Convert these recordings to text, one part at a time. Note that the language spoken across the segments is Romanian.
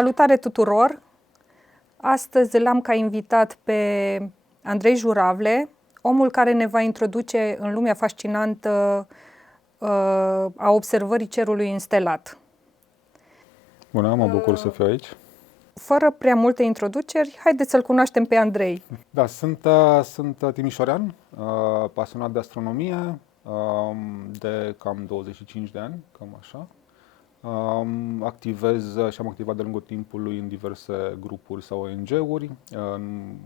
Salutare tuturor! Astăzi l-am ca invitat pe Andrei Juravle, omul care ne va introduce în lumea fascinantă a observării cerului înstelat. Bună, mă bucur să fiu aici. Fără prea multe introduceri, haideți să-l cunoaștem pe Andrei. Da, sunt timișorean, pasionat de astronomie, de cam 25 de ani, cam așa. Activez și am activat de lungul timpului în diverse grupuri sau ONG-uri.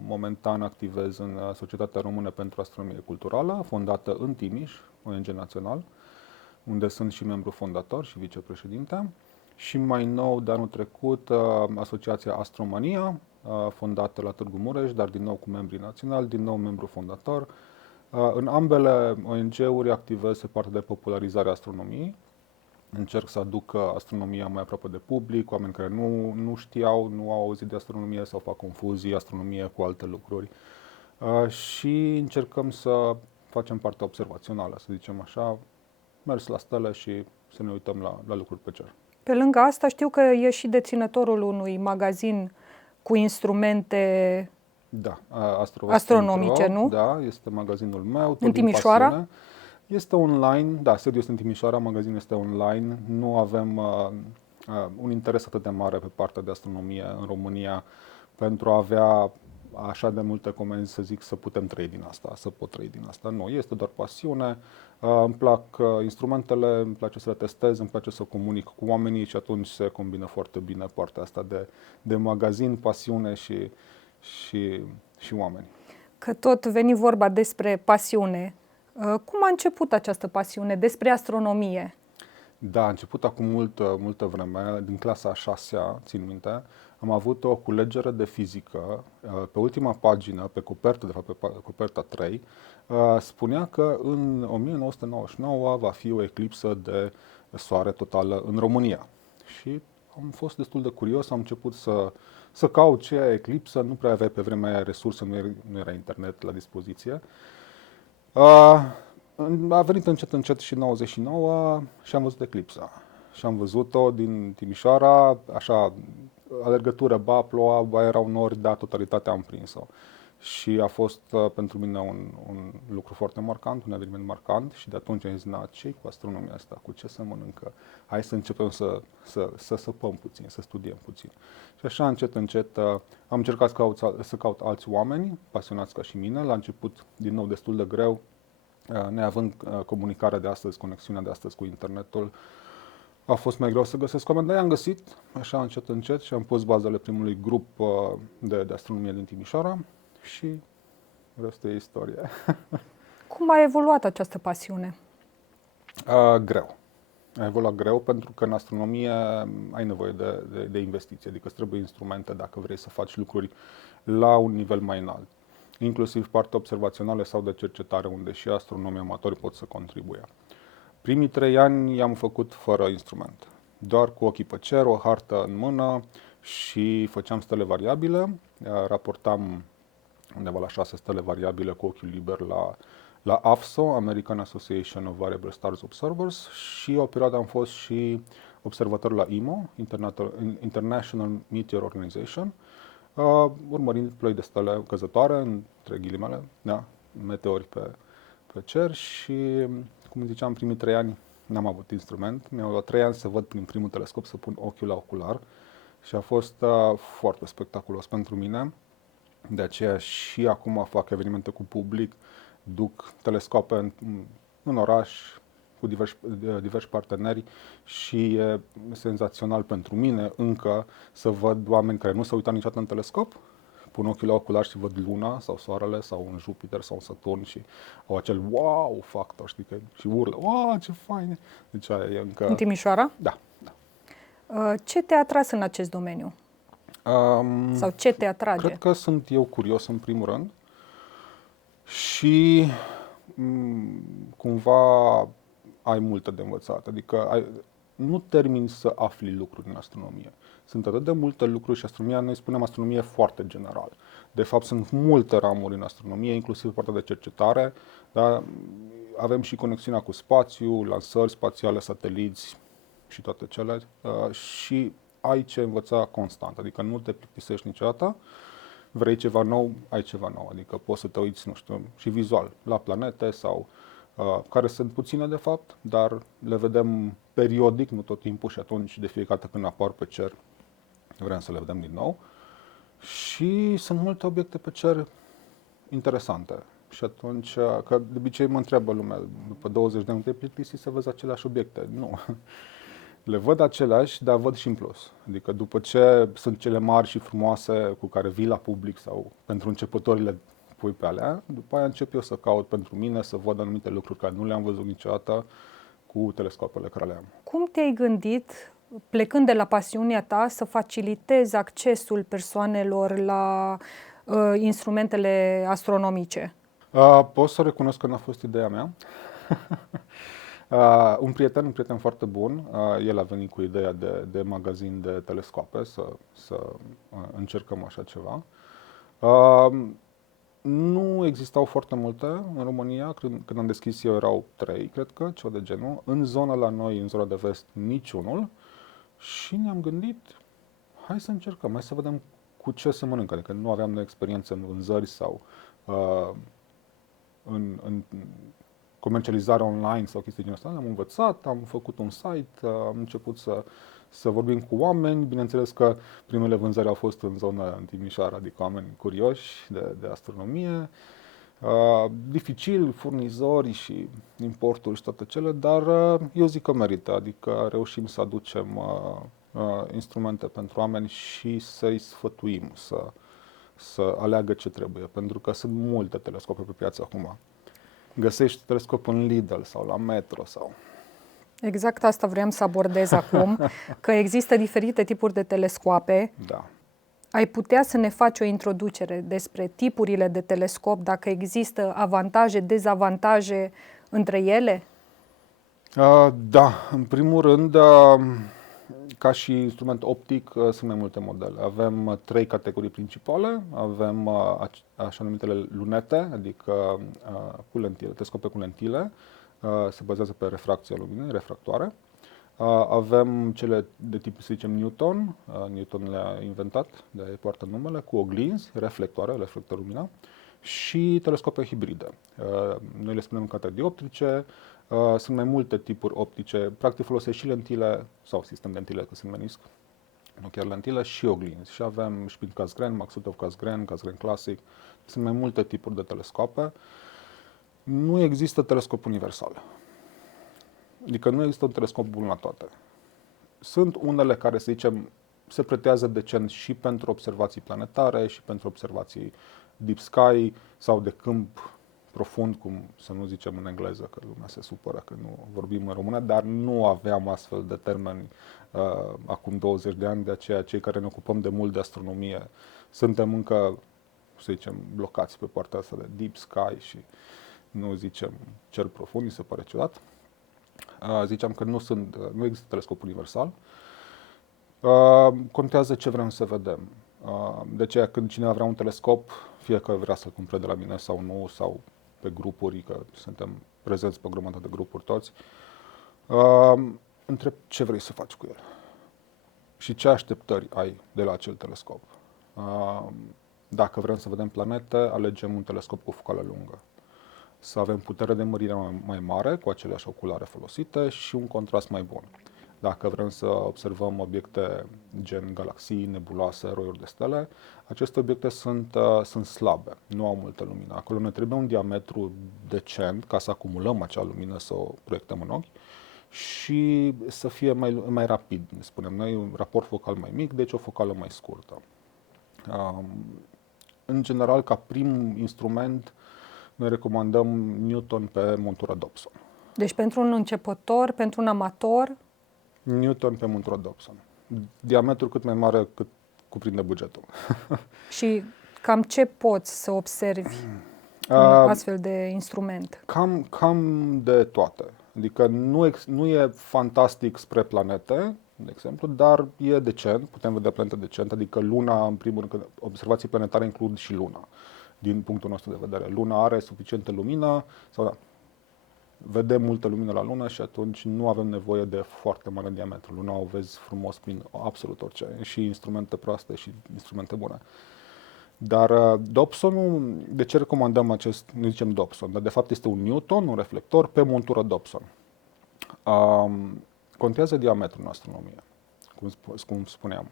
Momentan activez în Societatea Română pentru Astronomie Culturală, fondată în Timiș, ONG național, unde sunt și membru fondator și vicepreședinte. Și mai nou, de anul trecut, Asociația Astromania, fondată la Târgu Mureș, dar din nou cu membrii naționali, din nou membru fondator. În ambele ONG-uri activez pe partea de popularizare a astronomiei. Încerc să aduc astronomia mai aproape de public, oameni care nu știau, nu au auzit de astronomie sau fac confuzii astronomie cu alte lucruri. Și încercăm să facem partea observațională, să zicem așa, mers la stele și să ne uităm la lucruri pe cer. Pe lângă asta știu că e și deținătorul unui magazin cu instrumente astronomice, nu? Da, este magazinul meu. În Timișoara? Pasiune. Este online, da, sediul este în Timișoara, magazinul este online. Nu avem un interes atât de mare pe partea de astronomie în România pentru a avea așa de multe comenzi, să zic, să putem trăi din asta, să pot trăi din asta. Nu, este doar pasiune. Îmi plac instrumentele, îmi place să le testez, îmi place să comunic cu oamenii și atunci se combină foarte bine partea asta de magazin, pasiune și oameni. Că tot veni vorba despre pasiune. Cum a început această pasiune despre astronomie? Da, a început acum multă vreme, din clasa a 6-a, țin minte. Am avut o culegere de fizică, pe ultima pagină, pe copertă, de fapt pe coperta 3, spunea că în 1999 va fi o eclipsă de soare totală în România. Și am fost destul de curios, am început să caut ce e eclipsă, nu prea aveai pe vremea aia resurse, nu era internet la dispoziție. A venit încet și 99 și am văzut eclipsa. Și am văzut-o din Timișoara, așa, alergătură, ba ploua, ba erau nori, dar totalitatea am prins-o. Și a fost pentru mine un lucru foarte marcant, un eveniment marcant și de atunci am zis, ce cu astronomia asta, cu ce se mănâncă? Hai să începem să săpăm puțin, să studiem puțin. Și așa încet am încercat să caut alți oameni pasionați ca și mine. La început, din nou, destul de greu, neavând comunicarea de astăzi, conexiunea de astăzi cu internetul, a fost mai greu să găsesc oameni, dar i-am găsit așa încet și am pus bazele primului grup de astronomie din Timișoara și restul e istorie. Cum a evoluat această pasiune? Greu. A evoluat greu pentru că în astronomie ai nevoie de investiție, adică îți trebuie instrumente dacă vrei să faci lucruri la un nivel mai înalt. Inclusiv partea observațională sau de cercetare, unde și astronomii amatori pot să contribuie. Primii 3 ani i-am făcut fără instrument, doar cu ochii pe cer, o hartă în mână și făceam stele variabile, raportam undeva la 6 stele variabile cu ochiul liber la AFSO, American Association of Variable Stars Observers, și o perioadă am fost și observator la IMO, International Meteor Organization, urmărind ploi de stele căzătoare, între ghilimele, da, meteori pe cer și, cum ziceam, primii 3 ani n-am avut instrument. Mi-au luat 3 ani să văd prin primul telescop, să pun ochiul la ocular și a fost foarte spectaculos pentru mine. De aceea și acum fac evenimente cu public, duc telescoape în oraș cu diversi parteneri și e senzațional pentru mine încă să văd oameni care nu s-au uitat niciodată în telescop, pun ochiul la ocular și văd Luna sau Soarele sau un Jupiter sau un Saturn și au acel wow factor, știi, și urlă, wow, ce fain! Deci e încă... În Timișoara? Da. Ce te-a atras în acest domeniu? Sau ce te atrage? Cred că sunt eu curios în primul rând și cumva ai multe de învățat, adică nu termini să afli lucruri în astronomie. Sunt atât de multe lucruri și astronomia, noi spunem astronomie foarte general. De fapt, sunt multe ramuri în astronomie, inclusiv partea de cercetare, dar avem și conexiunea cu spațiu, lansări spațiale, sateliți și toate cele. Și ai ce învăța constant, adică nu te plictisești niciodată, vrei ceva nou, ai ceva nou, adică poți să te uiți, nu știu, și vizual la planete sau care sunt puține de fapt, dar le vedem periodic, nu tot timpul, și atunci de fiecare dată când apar pe cer vrem să le vedem din nou. Și sunt multe obiecte pe cer interesante. Și atunci, că de obicei mă întreabă lumea, după 20 de ani te plictisi să vezi aceleași obiecte. Nu. Le văd aceleași, dar văd și în plus. Adică după ce sunt cele mari și frumoase cu care vii la public sau pentru începători le pui pe alea, după aia încep eu să caut pentru mine, să văd anumite lucruri care nu le-am văzut niciodată cu telescopele care le am. Cum te-ai gândit, plecând de la pasiunea ta, să facilitezi accesul persoanelor la instrumentele astronomice? Pot să recunosc că n-a fost ideea mea. Un prieten foarte bun, el a venit cu ideea de magazin de telescope, să încercăm așa ceva. Nu existau foarte multe în România, când am deschis eu erau 3, cred că, ceva de genul. În zona la noi, în zona de vest, niciunul. Și ne-am gândit, hai să încercăm, hai să vedem cu ce se mănâncă. Adică nu aveam experiență în vânzări sau în comercializare online sau chestii genul ăsta. Am învățat, am făcut un site, am început să vorbim cu oameni. Bineînțeles că primele vânzări au fost în zona în Timișoara, adică oameni curioși de astronomie. Dificil, furnizori și importuri și toate cele, dar eu zic că merită, adică reușim să aducem instrumente pentru oameni și să-i sfătuim să aleagă ce trebuie, pentru că sunt multe telescope pe piață acum. Găsești telescop în Lidl sau la Metro sau... Exact asta vreau să abordez acum, că există diferite tipuri de telescoape. Da. Ai putea să ne faci o introducere despre tipurile de telescop, dacă există avantaje, dezavantaje între ele? Da, în primul rând, ca și instrument optic, sunt mai multe modele. Avem 3 categorii principale. Avem așa numitele lunete, adică cu lentile, telescope cu lentile. Se bazează pe refracția luminii, refractoare. Avem cele de tip, să zicem, Newton. Newton le-a inventat, de-aia poartă numele, cu oglinzi, reflectoare, reflectă lumina, și telescope hibride. Noi le spunem catadioptrice. Sunt mai multe tipuri optice. Practic folosesc și lentile, sau sistem de lentile, că se numenesc, nu chiar lentile, și oglinzi. Și avem Spind-Cassegrain, Maksutov-Cassegrain, Cassegrain Classic. Sunt mai multe tipuri de telescope. Nu există telescop universal. Adică nu există un telescop bun la toate. Sunt unele care, să zicem, se pretează decent și pentru observații planetare și pentru observații deep sky sau de câmp profund, cum să nu zicem în engleză, că lumea se supără că nu vorbim în română, dar nu aveam astfel de termeni acum 20 de ani, de aceea cei care ne ocupăm de mult de astronomie suntem încă, să zicem, blocați pe partea asta de deep sky și nu zicem cer profund, mi se pare ciudat. Ziceam că nu există telescop universal. Contează ce vrem să vedem. De aceea când cineva vrea un telescop, fie că vrea să-l cumpere de la mine sau nu, sau pe grupuri, că suntem prezenți pe o grămadă de grupuri toți, întreb ce vrei să faci cu el și ce așteptări ai de la acel telescop. Dacă vrem să vedem planete, alegem un telescop cu focală lungă. Să avem putere de mărire mai mare, cu aceleași oculare folosite și un contrast mai bun. Dacă vrem să observăm obiecte gen galaxii, nebuloase, roiuri de stele, aceste obiecte sunt slabe, nu au multă lumină. Acolo ne trebuie un diametru decent ca să acumulăm acea lumină, să o proiectăm în ochi și să fie mai rapid, spunem noi, un raport focal mai mic, deci o focală mai scurtă. În general, ca prim instrument, noi recomandăm Newton pe montura Dobson. Deci pentru un începător, pentru un amator? Newton pe montura Dobson. Diametru cât mai mare cât cuprinde bugetul. Și cam ce poți să observi un astfel de instrument? Cam de toate. Adică nu e fantastic spre planete, de exemplu, dar e decent, putem vedea planete decente, adică Luna, în primul rând, că observații planetare includ și Luna. Din punctul nostru de vedere, Luna are suficientă lumină, sau da, vedem multă lumină la lună și atunci nu avem nevoie de foarte mare diametru. Luna o vezi frumos prin absolut orice, și instrumente proaste și instrumente bune. Dar Dobsonul, de ce recomandăm acest, nu zicem Dobson, dar de fapt este un Newton, un reflector pe montură Dobson. Contează diametrul în astronomie, cum spuneam.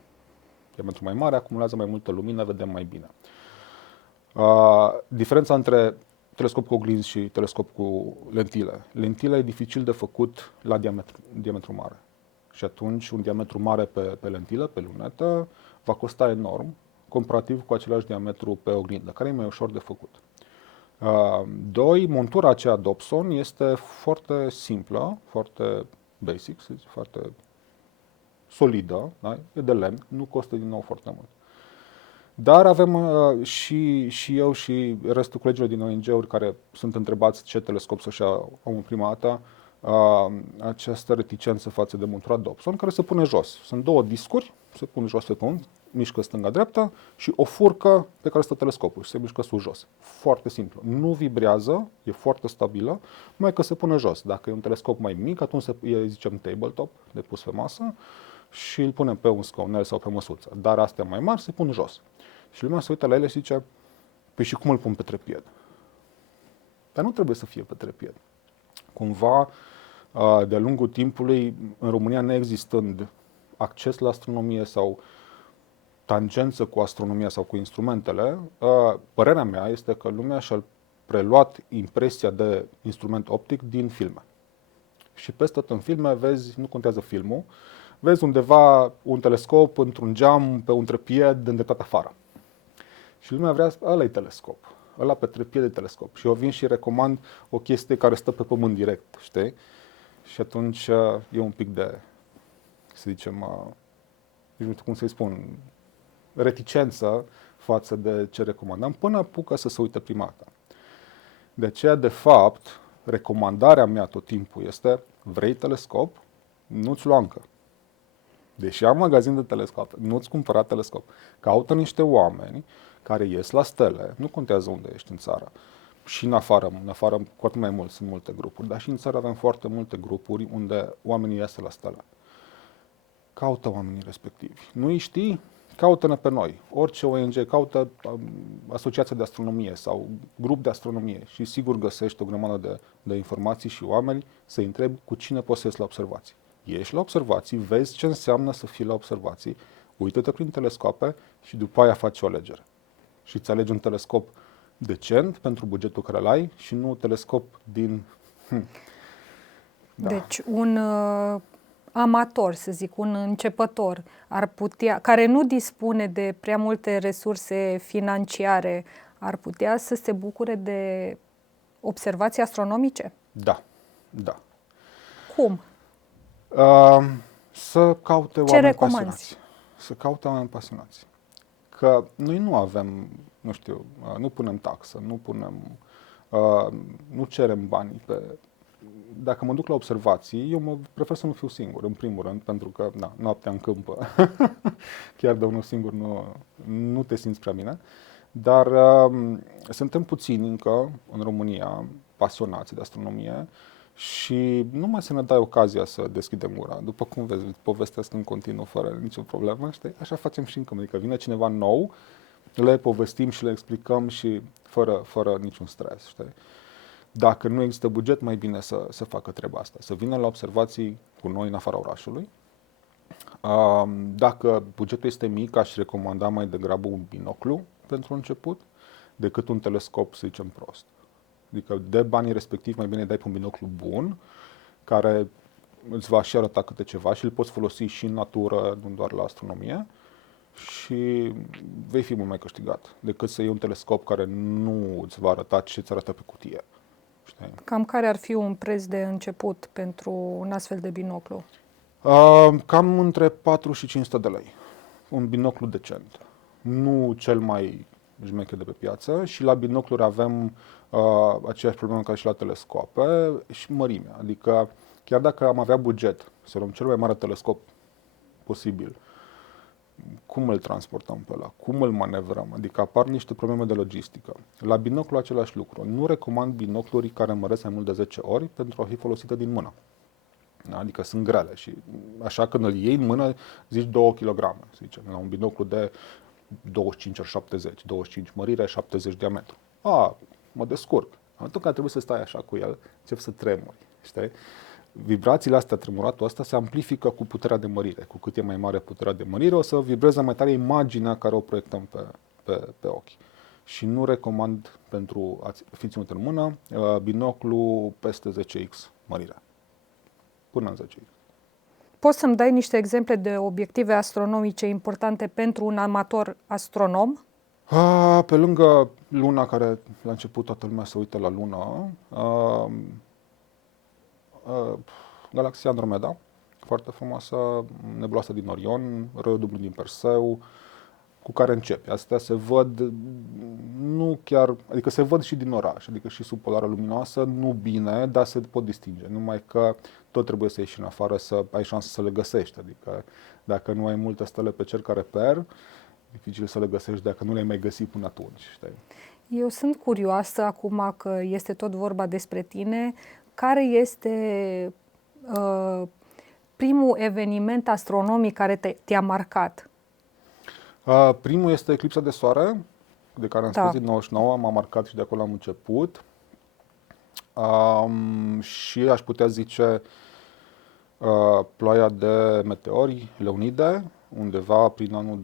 Diametrul mai mare acumulează mai multă lumină, vedem mai bine. Diferența între telescop cu oglinzi și telescop cu lentile. Lentila e dificil de făcut la diametru mare. Și atunci un diametru mare pe lentilă, pe lunetă, va costa enorm, comparativ cu același diametru pe oglindă, care e mai ușor de făcut. Doi, montura aceea Dobson este foarte simplă, foarte basic, foarte solidă, da? E de lemn, nu costă din nou foarte mult. Dar avem și eu și restul colegilor din ONG-uri care sunt întrebați ce telescop să-și ia omul prima dată, această reticență față de montura Dobson, care se pune jos. Sunt două discuri, se pun jos pe pământ, mișcă stânga-dreapta, și o furcă pe care stă telescopul și se mișcă sus-jos. Foarte simplu. Nu vibrează, e foarte stabilă, numai că se pune jos. Dacă e un telescop mai mic, atunci zicem tabletop, de pus pe masă, și îl punem pe un scaunel sau pe măsuță. Dar astea mai mari se pun jos. Și lumea se uită la ele și zice, păi și cum îl pun pe trepied? Dar nu trebuie să fie pe trepied. Cumva, de-a lungul timpului, în România neexistând acces la astronomie sau tangență cu astronomia sau cu instrumentele, părerea mea este că lumea și-a preluat impresia de instrument optic din filme. Și peste tot în filme vezi, nu contează filmul, vezi undeva un telescop într-un geam pe un trepied îndreptat afară. Și lumea vrea, ăla e telescop, ăla pe trepied de telescop. Și eu vin și recomand o chestie care stă pe pământ direct, știi? Și atunci e un pic de, să zicem, nu știu cum să-i spun, reticență față de ce recomandam, până apucă să se uite prima dată. De aceea, de fapt, recomandarea mea tot timpul este, vrei telescop? Nu-ți lua încă. Deși am magazin de telescope, nu-ți cumpăra telescop. Caută niște oameni care ies la stele, nu contează unde ești în țară. Și în afară cu atât mai mult, sunt multe grupuri, dar și în țară avem foarte multe grupuri unde oamenii ies la stele. Caută oamenii respectivi. Nu îi știi? Caută-ne pe noi. Orice ONG, caută asociația de astronomie sau grup de astronomie și sigur găsești o grămadă de informații și oameni să-i întrebi cu cine poți să ies la observații. Ieși la observații, vezi ce înseamnă să fii la observații, uită-te prin telescoape și după aia faci o alegere. Și îți alegi un telescop decent pentru bugetul care îl ai și nu un telescop din... Da. Deci un amator, să zic, un începător ar putea, care nu dispune de prea multe resurse financiare, ar putea să se bucure de observații astronomice? Da, da. Cum? Să caute oameni pasionați. Să caute oameni pasionați. Că noi nu avem, nu știu, nu punem taxă, nu cerem bani pe... Dacă mă duc la observații, eu prefer să nu fiu singur, în primul rând, pentru că noaptea în câmp, chiar de unul singur nu te simți prea bine. Dar suntem puțini încă în România pasionați de astronomie și numai să ne dai ocazia să deschidem gura. După cum vezi, povestesc în continuu fără nicio problemă, știi? Așa facem și în câmp. Adică vine cineva nou, le povestim și le explicăm și fără niciun stres, știi? Dacă nu există buget, mai bine să facă treaba asta. Să vină la observații cu noi în afara orașului. Dacă bugetul este mic, aș recomanda mai degrabă un binoclu pentru început, decât un telescop, să zicem, prost. Adică de banii respectiv mai bine dai pe un binoclu bun, care îți va și arăta câte ceva și îl poți folosi și în natură, nu doar la astronomie, și vei fi mult mai câștigat decât să iei un telescop care nu îți va arăta ce îți arată pe cutie. Știi? Cam care ar fi un preț de început pentru un astfel de binoclu? Cam între 4 și 500 de lei. Un binoclu decent. Nu cel mai șmecher de pe piață, și la binocluri avem aceeași problemă ca și la telescope și mărimea. Adică chiar dacă am avea buget să luăm cel mai mare telescop posibil, cum îl transportăm pe ăla, cum îl manevrăm, adică apar niște probleme de logistică. La binoclu același lucru. Nu recomand binocluri care măresc mai mult de 10 ori pentru a fi folosite din mână. Da? Adică sunt grele și așa când îl iei în mână zici 2 kg, să zicem, la un binoclu de 25 ori 70, 25 mărire, 70 diametru. Mă descurc. În momentul în care trebuie să stai așa cu el, încep să tremuri, știi? Vibrațiile astea, tremuratul ăsta se amplifică cu puterea de mărire. Cu cât e mai mare puterea de mărire, o să vibreze mai tare imaginea care o proiectăm pe ochi. Și nu recomand pentru a fi ținut în mână binoclu peste 10x mărire. Până în 10x. Poți să-mi dai niște exemple de obiective astronomice importante pentru un amator astronom? Pe lângă luna, care la început toată lumea se uită la lună, galaxia Andromeda, foarte frumoasă, nebuloasa din Orion, Răiul dublu din Perseu, cu care începi. Astea se văd, nu chiar, adică se văd și din oraș, adică și sub polară luminoasă, nu bine, dar se pot distinge. Numai că tot trebuie să ieși în afară să ai șansă să le găsești. Adică dacă nu ai multe stele pe cer care reper, dificil să le găsești dacă nu le-ai mai găsit până atunci. Știi? Eu sunt curioasă acum că este tot vorba despre tine. Care este primul eveniment astronomic care te-a marcat? Primul este eclipsa de soare, de care am spus din 99, m-a marcat și de acolo am început. Și aș putea zice ploaia de meteori, Leonide, undeva prin anul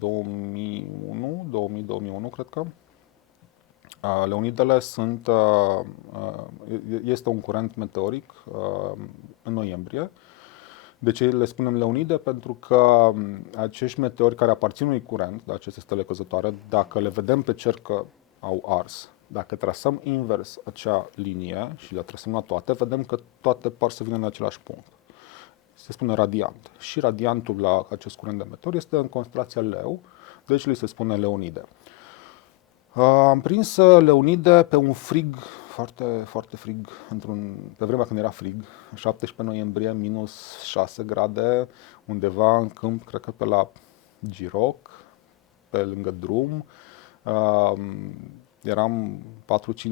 2000-2001, cred că. Leonidele este un curent meteoric în noiembrie. De ce le spunem Leonide? Pentru că acești meteori care aparțin unui curent, de aceste stele căzătoare, dacă le vedem pe cer că au ars, dacă trasăm invers acea linie și le trasăm la toate, vedem că toate par să vină în același punct. Se spune radiant. Și radiantul la acest curent de meteori este în constelația Leu, deci li se spune Leonide. Am prins Leonide pe un frig, foarte, foarte frig, pe vremea când era frig, 17 noiembrie, minus 6 grade, undeva în câmp, cred că pe la Giroc, pe lângă drum. Eram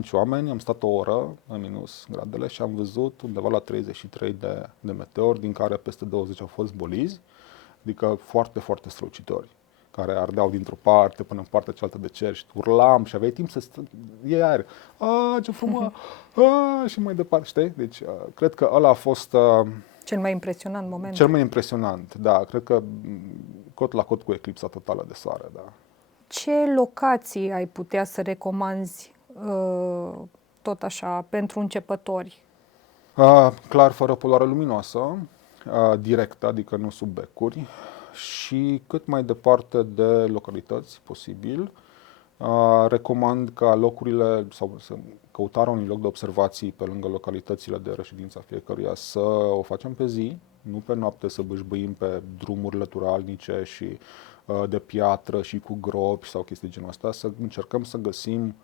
4-5 oameni, am stat o oră în minus gradele și am văzut undeva la 33 de meteori, din care peste 20 au fost bolizi, adică foarte, foarte strălucitori, care ardeau dintr-o parte până în partea cealaltă de cer și urlam și aveai timp să iei aer. Ce frumos! Și mai departe, știi? Deci, cred că ăla a fost cel mai impresionant moment. Cel mai impresionant, da. Cred că cot la cot cu eclipsa totală de soare, da. Ce locații ai putea să recomanzi tot așa pentru începători? Clar, fără poloare luminoasă, directă, adică nu sub becuri, și cât mai departe de localități posibil. Recomand ca locurile sau căutarea unui loc de observații pe lângă localitățile de reședință a fiecăruia să o facem pe zi, nu pe noapte să bâșbâim pe drumuri lăturalnice și de piatră și cu gropi sau chestii genul ăsta, să încercăm să găsim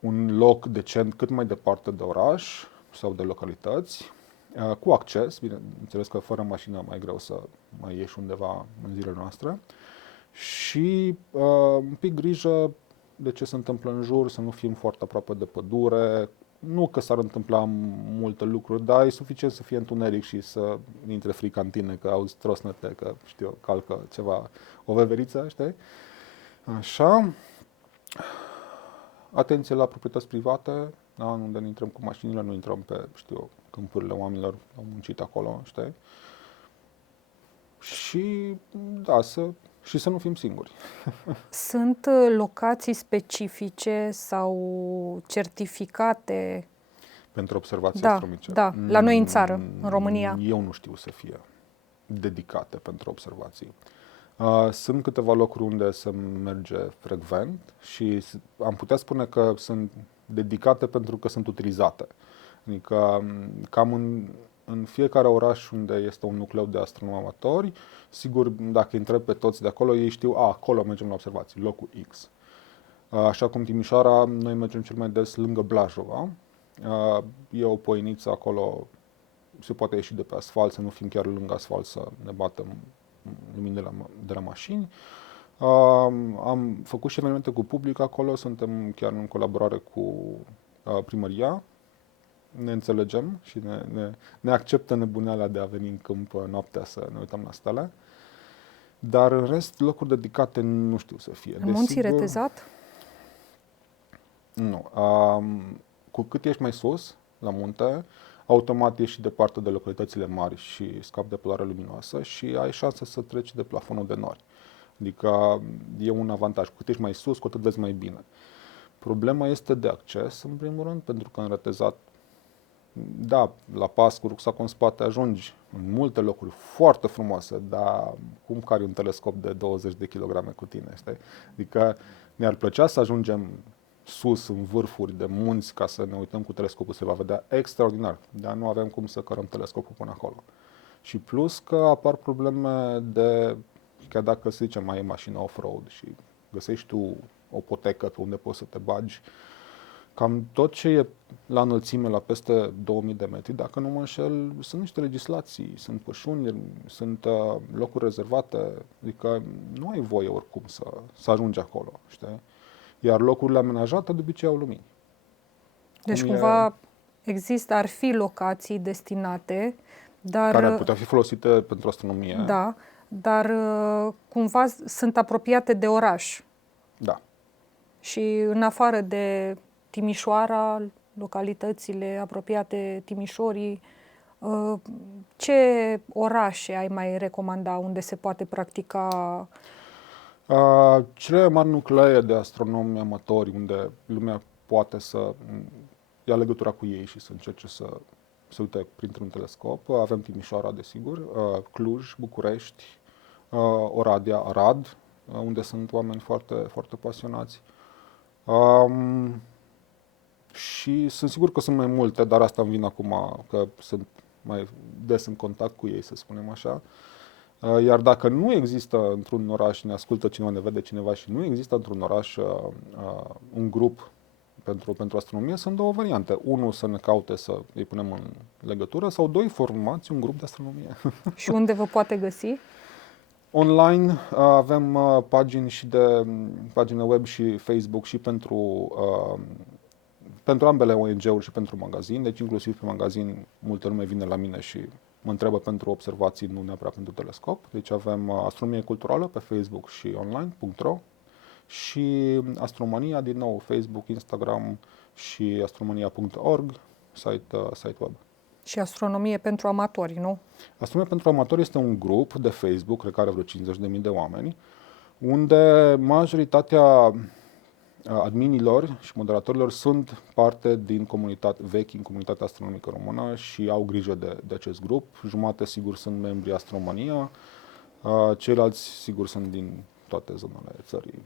un loc decent cât mai departe de oraș sau de localități, cu acces, bineînțeles că fără mașină mai greu să mai ieși undeva în zilele noastre, și un pic grijă de ce se întâmplă în jur, să nu fim foarte aproape de pădure. Nu că s-ar întâmpla multe lucruri, dar e suficient să fie întuneric și să intre frica în tine, că auzi trosnete, că știu, calcă ceva, o veveriță, știi? Așa. Atenție la proprietăți private, da? Unde ne intrăm cu mașinile, nu intrăm pe, câmpurile oamenilor, au muncit acolo, știi? Și, da, să nu fim singuri. Sunt locații specifice sau certificate pentru observații astronomice? Da, la noi în țară, în România. Eu nu știu să fie dedicate pentru observații. Sunt câteva locuri unde se merge frecvent și am putea spune că sunt dedicate pentru că sunt utilizate. Adică cam în fiecare oraș unde este un nucleu de astronomi amatori, sigur, dacă întreb pe toți de acolo, ei știu, acolo mergem la observații, locul X. Așa cum Timișoara, noi mergem cel mai des lângă Blajova. E o poieniță acolo, se poate ieși de pe asfalt, să nu fim chiar lângă asfalt, să ne batem lumini de la mașini. Am făcut și evenimente cu public acolo, suntem chiar în colaborare cu primăria. Ne înțelegem și ne acceptă nebuneala de a veni în câmp noaptea să ne uităm la stele. Dar în rest, locuri dedicate nu știu să fie. În Munții Retezat? Nu. Cu cât ești mai sus, la munte, automat ești și departe de localitățile mari și scapi de poluare luminoasă și ai șansa să treci de plafonul de nori. Adică e un avantaj. Cu cât ești mai sus, cu atât vezi mai bine. Problema este de acces, în primul rând, pentru că în Retezat, da, la pas cu rucsacul în spate ajungi în multe locuri foarte frumoase, dar cum cari un telescop de 20 de kilograme cu tine, știi? Adică ne-ar plăcea să ajungem sus, în vârfuri de munți, ca să ne uităm cu telescopul, se va vedea extraordinar, dar nu avem cum să cărăm telescopul până acolo. Și plus că apar probleme de, chiar dacă, să zicem, mai e mașină off-road și găsești tu o potecă pe unde poți să te bagi, cam tot ce e la înălțime, la peste 2000 de metri, dacă nu mă înșel, sunt niște legislații, sunt pășuni, sunt locuri rezervate, adică nu ai voie oricum să ajungi acolo, știi? Iar locurile amenajate de obicei au lumini. Deci cumva există, ar fi locații destinate, dar... Care ar putea fi folosite pentru astronomie. Da, dar cumva sunt apropiate de oraș. Da. Și în afară de Timișoara, localitățile apropiate Timișorii, ce orașe ai mai recomanda unde se poate practica? Cele mari nuclee de astronomi amatori unde lumea poate să ia legătura cu ei și să încerce să se uite printr-un telescop. Avem Timișoara, desigur, Cluj, București, Oradea, Arad, unde sunt oameni foarte, foarte pasionați. Și sunt sigur că sunt mai multe, dar asta îmi vine acum, că sunt mai des în contact cu ei, să spunem așa. Iar dacă nu există într-un oraș, ne ascultă cineva, ne vede cineva și nu există într-un oraș un grup pentru astronomie, sunt două variante. Unul, să ne caute să îi punem în legătură, sau doi, formați un grup de astronomie. Și unde vă poate găsi? Online avem pagine web și Facebook și pentru ambele ONG-uri și pentru magazin, deci inclusiv pe magazin multă lume vine la mine și mă întreabă pentru observații, nu neapărat pentru telescop. Deci avem Astronomie Culturală pe Facebook și online.ro și Astromania, din nou, Facebook, Instagram și astromania.org, site web. Și Astronomie pentru amatori, nu? Astronomie pentru amatori este un grup de Facebook, cred că are vreo 50.000 de oameni, unde majoritatea adminilor și moderatorilor sunt parte din comunitatea astronomică română și au grijă de acest grup. Jumate, sigur, sunt membri Astromania, ceilalți, sigur, sunt din toate zonele țării.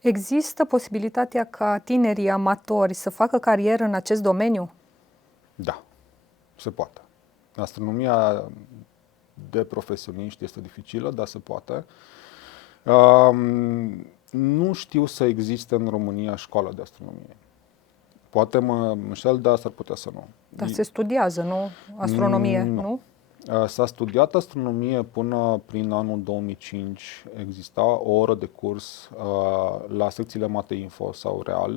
Există posibilitatea ca tinerii amatori să facă carieră în acest domeniu? Da, se poate. Astronomia de profesioniști este dificilă, dar se poate. Nu știu să existe în România școală de astronomie. Poate mă înșel, dar s-ar putea să nu. Dar se studiază, nu? Astronomie, nu? S-a studiat astronomie până prin anul 2005. Exista o oră de curs la secțiile Mate Info sau Real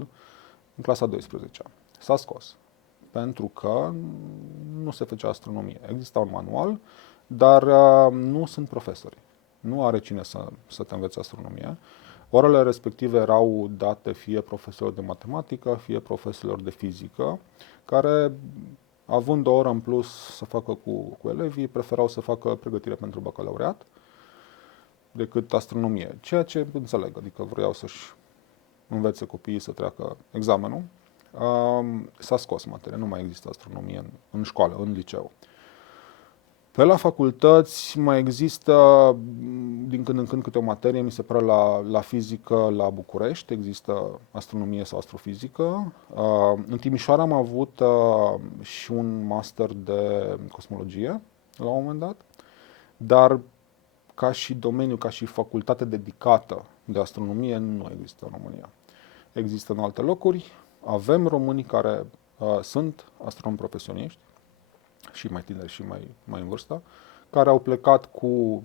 în clasa 12-a. S-a scos pentru că nu se făcea astronomie. Exista un manual, dar nu sunt profesori. Nu are cine să te învețe astronomie. Orele respective erau date fie profesorilor de matematică, fie profesorilor de fizică, care, având o oră în plus să facă cu elevii, preferau să facă pregătire pentru bacalaureat decât astronomie. Ceea ce înțeleg, adică vreau să-și învețe copiii să treacă examenul. S-a scos materia, nu mai există astronomie în școală, în liceu. Pe la facultăți mai există din când în când câte o materie, mi se pare la fizică la București, există astronomie sau astrofizică. În Timișoara am avut și un master de cosmologie la un moment dat, dar ca și domeniu, ca și facultate dedicată de astronomie nu există în România. Există în alte locuri, avem români care sunt astronomi profesioniști, și mai tineri și mai în vârstă, care au plecat cu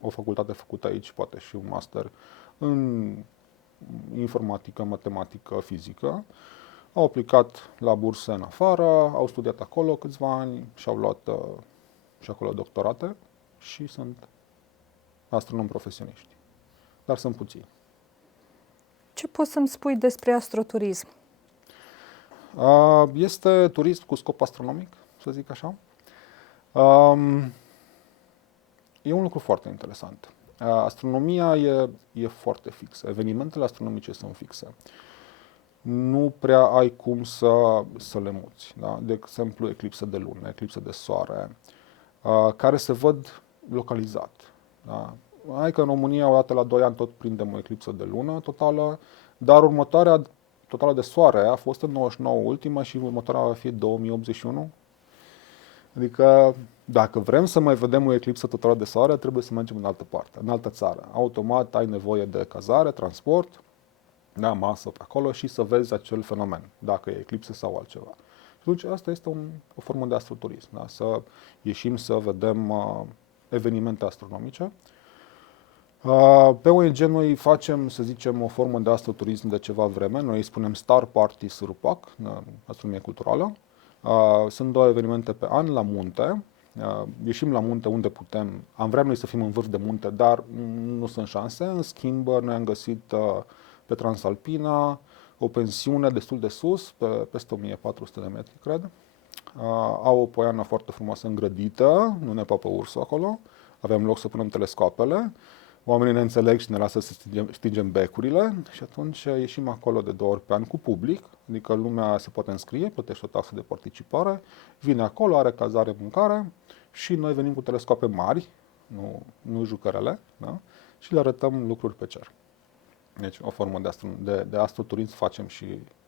o facultate făcută aici, poate și un master în informatică, matematică, fizică. Au aplicat la burse în afară, au studiat acolo câțiva ani și au luat și acolo doctorate și sunt astronomi profesioniști. Dar sunt puțini. Ce poți să-mi spui despre astroturism? Este turism cu scop astronomic, să zic așa. E un lucru foarte interesant. Astronomia e foarte fixă. Evenimentele astronomice sunt fixe. Nu prea ai cum să le muți. Da? De exemplu, eclipse de lună, eclipse de soare, care se văd localizat. Da? Hai că în România, odată la 2 ani, tot prindem o eclipsă de lună totală, dar următoarea totală de soare a fost în 99 ultima și următoarea va fi 2081. Adică, dacă vrem să mai vedem o eclipsă totală de soare, trebuie să mergem în altă parte, în altă țară. Automat ai nevoie de cazare, transport, da, masă pe acolo și să vezi acel fenomen, dacă e eclipsă sau altceva. Și atunci asta este o formă de astroturism, da? Să ieșim să vedem evenimente astronomice. Pe ONG noi facem, să zicem, o formă de astroturism de ceva vreme. Noi îi spunem Star Party Surupac, astronomie culturală. Sunt 2 evenimente pe an la munte. Ieșim la munte unde putem. Am vrea noi să fim în vârf de munte, dar nu sunt șanse. În schimb, noi am găsit pe Transalpina o pensiune destul de sus, peste 1400 de metri, cred. Au o poiană foarte frumoasă îngrădită, nu ne papă ursul acolo. Avem loc să punem telescoapele. Oamenii ne înțeleg și ne lasă să stingem becurile și atunci ieșim acolo de 2 ori pe an cu public, adică lumea se poate înscrie, plătește o taxă de participare, vine acolo, are cazare, mâncare și noi venim cu telescoape mari, nu jucărele, da? Și le arătăm lucruri pe cer. Deci o formă de astroturism facem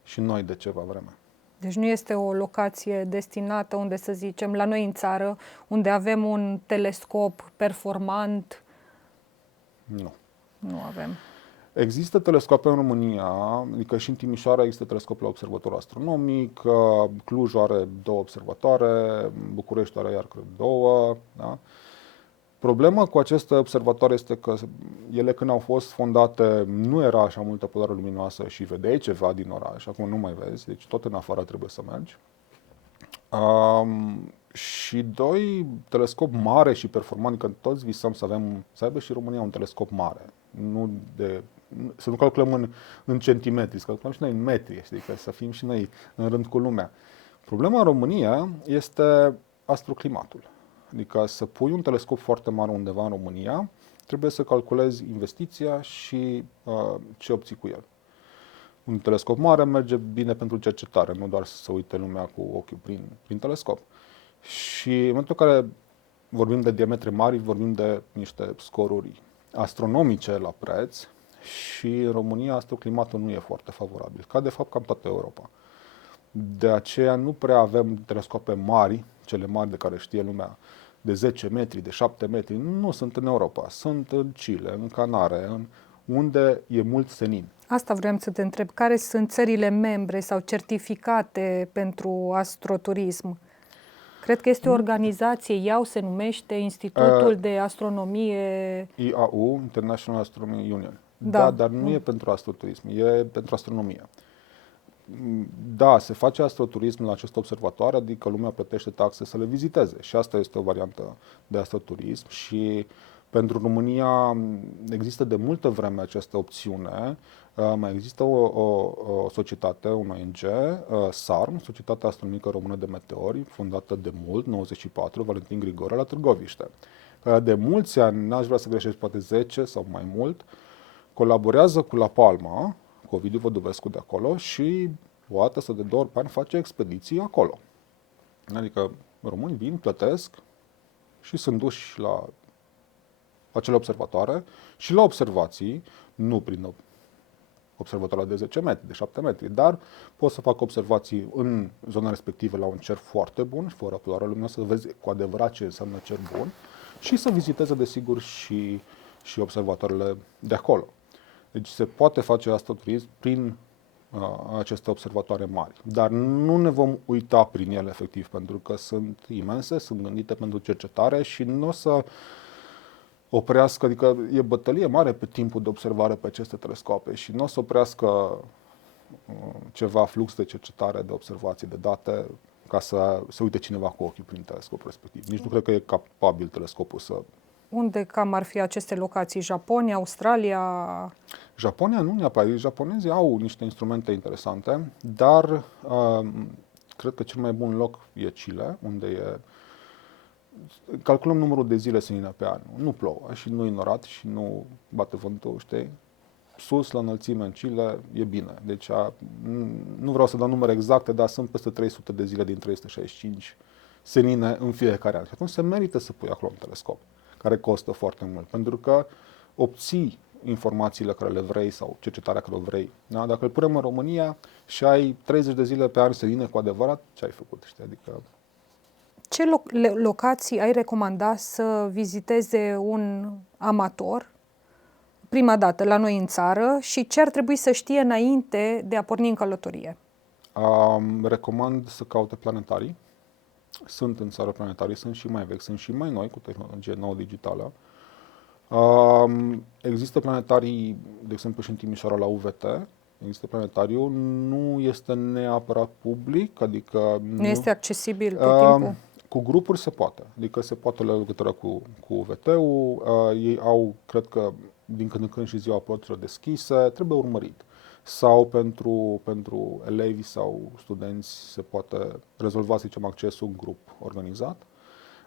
și noi de ceva vreme. Deci nu este o locație destinată unde, să zicem, la noi în țară, unde avem un telescop performant. Nu. Nu avem. Există telescoape în România, adică și în Timișoara există telescop la observator astronomic, Cluj are 2 observatoare, București are iar, cred, 2, da? Problema cu aceste observatoare este că ele, când au fost fondate, nu era așa multă putere luminoasă și vedeai ceva din oraș, acum nu mai vezi, deci tot în afară trebuie să mergi. Și 2, telescop mare și performant, că toți visăm să aibă și România un telescop mare. Să nu calculăm în centimetri, să calculăm și noi în metri, adică să fim și noi în rând cu lumea. Problema în România este astroclimatul. Adică să pui un telescop foarte mare undeva în România, trebuie să calculezi investiția și ce obții cu el. Un telescop mare merge bine pentru cercetare, nu doar să se uite lumea cu ochiul prin telescop. Și în momentul în care vorbim de diametre mari, vorbim de niște scoruri astronomice la preț și în România astroclimatul nu e foarte favorabil, ca de fapt cam toată Europa. De aceea nu prea avem telescoape mari, cele mari de care știe lumea, de 10 metri, de 7 metri, nu sunt în Europa, sunt în Chile, în Canare, unde e mult senin. Asta vreau să te întreb, care sunt țările membre sau certificate pentru astroturism? Cred că este o organizație, IAU se numește, Institutul de Astronomie... IAU, International Astronomy Union. Da, dar nu e pentru astroturism, e pentru astronomie. Da, se face astroturism la acest observator, adică lumea plătește taxe să le viziteze și asta este o variantă de astroturism și pentru România există de multă vreme această opțiune. Mai există o societate, un ONG, SARM, Societatea Astronomică Română de Meteori, fondată de mult, 94, Valentin Grigore, la Târgoviște. De mulți ani, n-aș vrea să greșesc, poate 10 sau mai mult, colaborează cu La Palma, cu Ovidiu Văduvescu de acolo și o dată sau de 2 ori pe an face expediții acolo. Adică români vin, plătesc și sunt duși la acele observatoare și la observații, nu prin observatoarea de 10 metri, de 7 metri, dar pot să fac observații în zona respectivă la un cer foarte bun, fără culoare luminoasă, să vezi cu adevărat ce înseamnă cer bun și să viziteze, desigur, și observatoarele de acolo. Deci se poate face astroturism prin aceste observatoare mari. Dar nu ne vom uita prin ele efectiv, pentru că sunt imense, sunt gândite pentru cercetare și nu o să oprească, adică e bătălie mare pe timpul de observare pe aceste telescoape și nu o să oprească ceva flux de cercetare, de observații, de date, ca să se uite cineva cu ochii prin telescopul respectiv. Nici nu cred că e capabil telescopul să... Unde cam ar fi aceste locații? Japonia, Australia? Japonia nu neapărat. Japonezii au niște instrumente interesante, dar cred că cel mai bun loc e Chile, unde e... Calculăm numărul de zile senine pe an. Nu plouă și nu e norat și nu bate vântul, știi? Sus, la înălțime, în Chile, e bine. Deci, nu vreau să dau numere exacte, dar sunt peste 300 de zile din 365 senine în fiecare an. Și atunci se merită să pui acolo un telescop, care costă foarte mult, pentru că obții informațiile care le vrei sau cercetarea care o vrei. Da? Dacă îl punem în România și ai 30 de zile pe an senine cu adevărat, ce ai făcut? Știi? Adică... Ce locații ai recomanda să viziteze un amator prima dată la noi în țară și ce ar trebui să știe înainte de a porni în călătorie? Recomand să caute planetarii. Sunt în țară planetarii, sunt și mai vechi, sunt și mai noi, cu tehnologie nouă digitală. Există planetarii, de exemplu și în Timișoara la UVT, există planetariu, nu este neapărat public, adică... Nu este accesibil tot timpul? Cu grupuri se poate, adică se poate la legătură cu UVT-ul, ei au, cred că, din când în când și ziua porților deschise, trebuie urmărit. Sau pentru elevi sau studenți se poate rezolva, să zicem, accesul în grup organizat.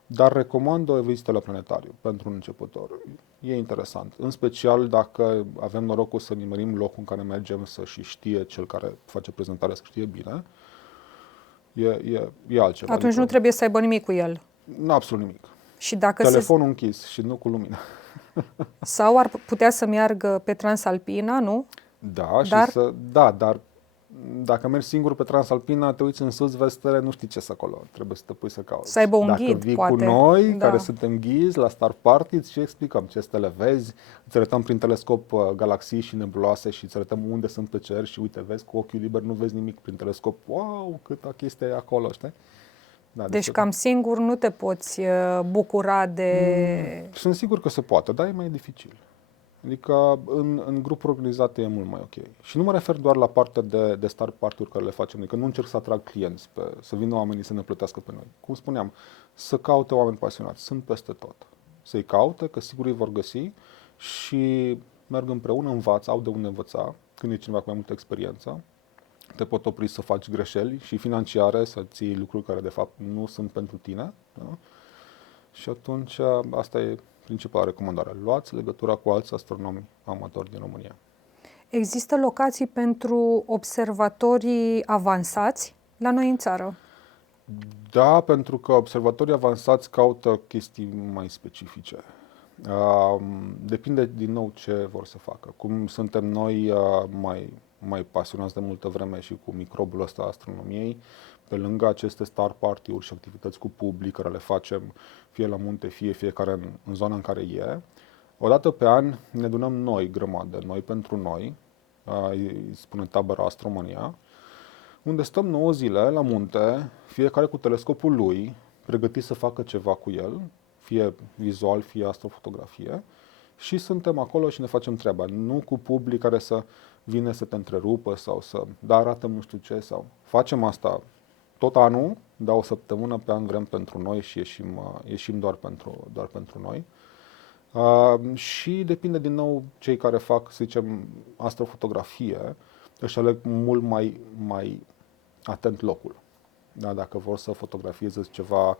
Dar recomand o vizită la planetariu pentru un începător. E interesant, în special dacă avem norocul să nimerim locul în care mergem să și știe cel care face prezentarea, să știe bine. E altceva. Atunci nu trebuie să aibă nimic cu el. Absolut nimic. Și dacă telefonul închis și nu cu lumină. Sau ar putea să meargă pe Transalpina, nu? Da, dar dacă mergi singur pe Transalpina, te uiți în sus, vezi stele, nu știi ce să acolo. Trebuie să te pui să cauți. Să aibă un dacă ghid, vii poate. cu noi, care suntem ghizi la Star Party, și explicăm ce stele vezi, îți arătăm prin telescop galaxii și nebuloase și îți arătăm unde sunt pe cer și uite, vezi cu ochiul liber, nu vezi nimic prin telescop. Wow, câtă chestie e acolo, știi? Da, deci cam singur nu te poți bucura de... Sunt sigur că se poate, dar e mai dificil. Adică în grupuri organizate e mult mai ok. Și nu mă refer doar la partea de Star Party-uri care le facem, adică nu încerc să atrag clienți, să vină oamenii să ne plătească pe noi. Cum spuneam, să caute oameni pasionați, sunt peste tot. Să-i caute, că sigur îi vor găsi și merg împreună, învață, au de unde învăța, când e cineva cu mai multă experiență. Te pot opri să faci greșeli și financiare, să ții lucruri care de fapt nu sunt pentru tine. Da? Și atunci asta e principala recomandare. Luați legătura cu alți astronomi amatori din România. Există locații pentru observatorii avansați la noi în țară? Da, pentru că observatorii avansați caută chestii mai specifice. Depinde din nou ce vor să facă. Cum suntem noi mai pasionați de multă vreme și cu microbul ăsta a astronomiei, pe lângă aceste Star Party-uri și activități cu public care le facem fie la munte, fie fiecare în zona în care e, o dată pe an ne adunăm noi, grămadă, noi pentru noi, îi spune tabăra Astromania, unde stăm 9 zile la munte, fiecare cu telescopul lui, pregătit să facă ceva cu el, fie vizual, fie astrofotografie, și suntem acolo și ne facem treaba. Nu cu public care să vine să te întrerupă sau să arată nu știu ce, sau facem asta tot anul, dar o săptămână pe an vrem pentru noi și ieșim doar pentru noi. Și depinde din nou cei care fac, să zicem, astrofotografie, își aleg mult mai atent locul. Da, dacă vor să fotografieze ceva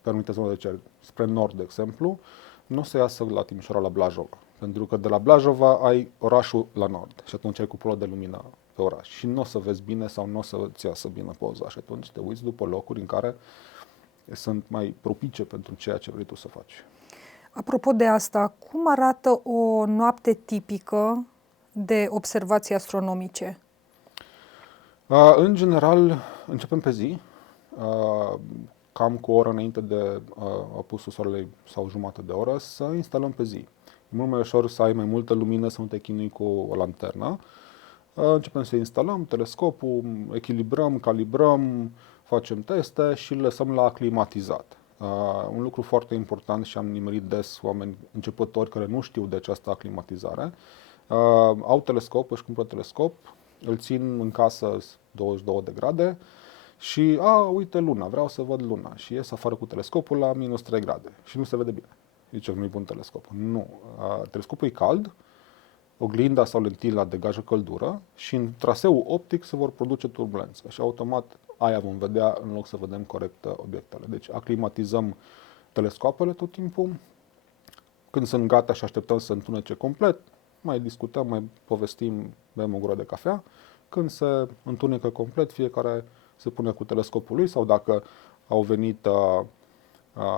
pe anumite zone de cer, spre nord, de exemplu, nu o să iasă la Timișoara, la Blajova. Pentru că de la Blajova ai orașul la nord și atunci ai cupolă de lumină pe oraș. Și nu o să vezi bine sau nu o să-ți iasă bine poza. Și atunci te uiți după locuri în care sunt mai propice pentru ceea ce vrei tu să faci. Apropo de asta, cum arată o noapte tipică de observații astronomice? În general, începem pe zi, cam cu o oră înainte de apusul soarelui sau jumătate de oră, să instalăm pe zi. E mult mai ușor să ai mai multă lumină, să nu te chinui cu o lanternă. Începem să instalăm telescopul, echilibrăm, calibrăm, facem teste și îl lăsăm la aclimatizat. Un lucru foarte important și am nimerit des oameni începători care nu știu de această aclimatizare. Au telescop, își cumpără telescop, îl țin în casă 22 de grade și, uite luna, vreau să văd luna. Și ies afară cu telescopul la minus 3 grade și nu se vede bine. Zice, nu-i bun telescop. Nu. Telescopul e cald, oglinda sau lentila degajă căldură și în traseul optic se vor produce turbulențe și automat aia vom vedea în loc să vedem corect obiectele. Deci aclimatizăm telescoapele tot timpul. Când sunt gata și așteptăm să întunece complet, mai discutăm, mai povestim, bem o gură de cafea. Când se întunecă complet, fiecare se pune cu telescopul lui sau dacă au venit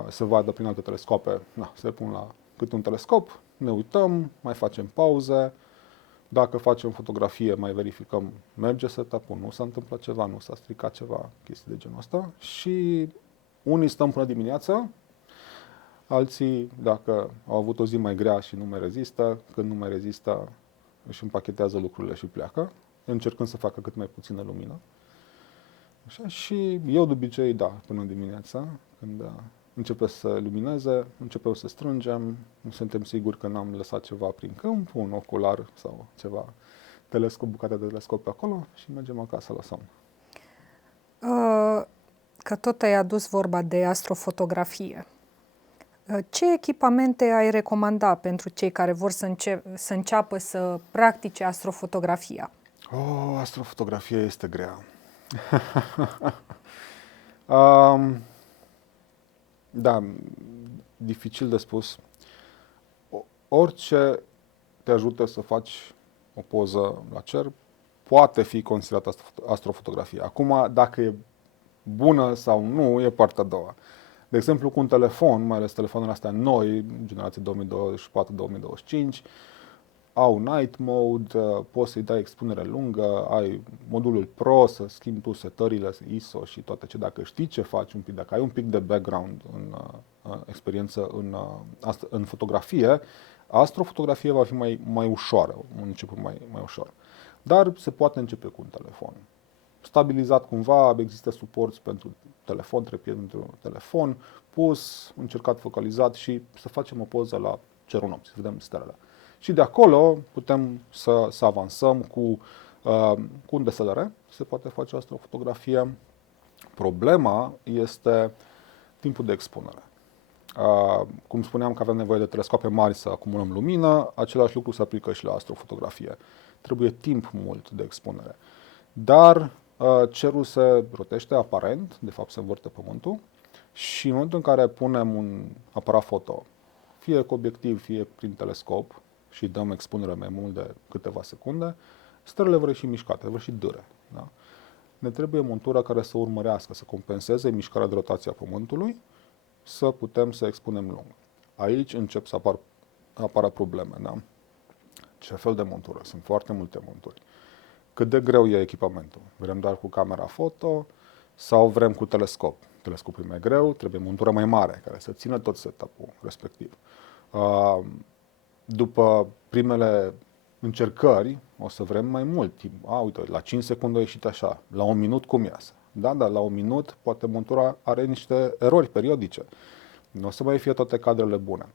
să vadă prin alte telescope, se pun la câte un telescop, ne uităm, mai facem pauze. Dacă facem fotografie, mai verificăm, merge setup-ul, nu s-a întâmplat ceva, nu s-a stricat ceva, chestii de genul ăsta. Și unii stăm până dimineața, alții, dacă au avut o zi mai grea și nu mai rezistă, când nu mai rezistă, își împachetează lucrurile și pleacă, încercând să facă cât mai puțină lumină. Așa, și eu de obicei, până dimineața, când începe să lumineze, începem să strângem, nu suntem siguri că n-am lăsat ceva prin câmp, un ocular sau ceva, bucate de telescop pe acolo și mergem acasă la somn. Că tot ai adus vorba de astrofotografie. Ce echipamente ai recomanda pentru cei care vor să înceapă să practice astrofotografia? Astrofotografia este grea. Da, dificil de spus. Orice te ajută să faci o poză la cer poate fi considerată astrofotografie. Acum, dacă e bună sau nu, e partea a doua. De exemplu, cu un telefon, mai ales telefoanele astea noi, generație 2024-2025, au night mode, poți să-i dai expunere lungă, ai modulul Pro, să schimbi tu setările, ISO și toate ce. Dacă știi ce faci un pic, dacă ai un pic de background în experiență în fotografie, astrofotografie va fi mai ușoară, un început mai ușor. Dar se poate începe cu un telefon. Stabilizat cumva, există suport pentru telefon, trepied pentru telefon, pus, încercat focalizat și să facem o poză la cerul nopții, să vedem stelele. Și de acolo putem să avansăm cu un DSLR, se poate face astrofotografie. Problema este timpul de expunere. Cum spuneam că avem nevoie de telescoape mari să acumulăm lumină, același lucru se aplică și la astrofotografie. Trebuie timp mult de expunere. Dar cerul se rotește aparent, de fapt se învârte Pământul și în momentul în care punem un aparat foto, fie cu obiectiv, fie prin telescop, și dăm expunere mai mult de câteva secunde, stelele vor ieși mișcate, vor ieși dâre. Da? Ne trebuie montura care să urmărească, să compenseze mișcarea de rotație a Pământului, să putem să expunem lung. Aici încep să apară probleme. Da? Ce fel de montură? Sunt foarte multe monturi. Cât de greu e echipamentul? Vrem doar cu camera foto sau vrem cu telescop? Telescopul e mai greu, trebuie montură mai mare, care să țină tot setup-ul respectiv. După primele încercări, o să vrem mai mult timp. Uite, la 5 secunde a ieșit așa, la 1 minut cum iasă. Da, la 1 minut poate montura are niște erori periodice. Nu o să mai fie toate cadrele bune.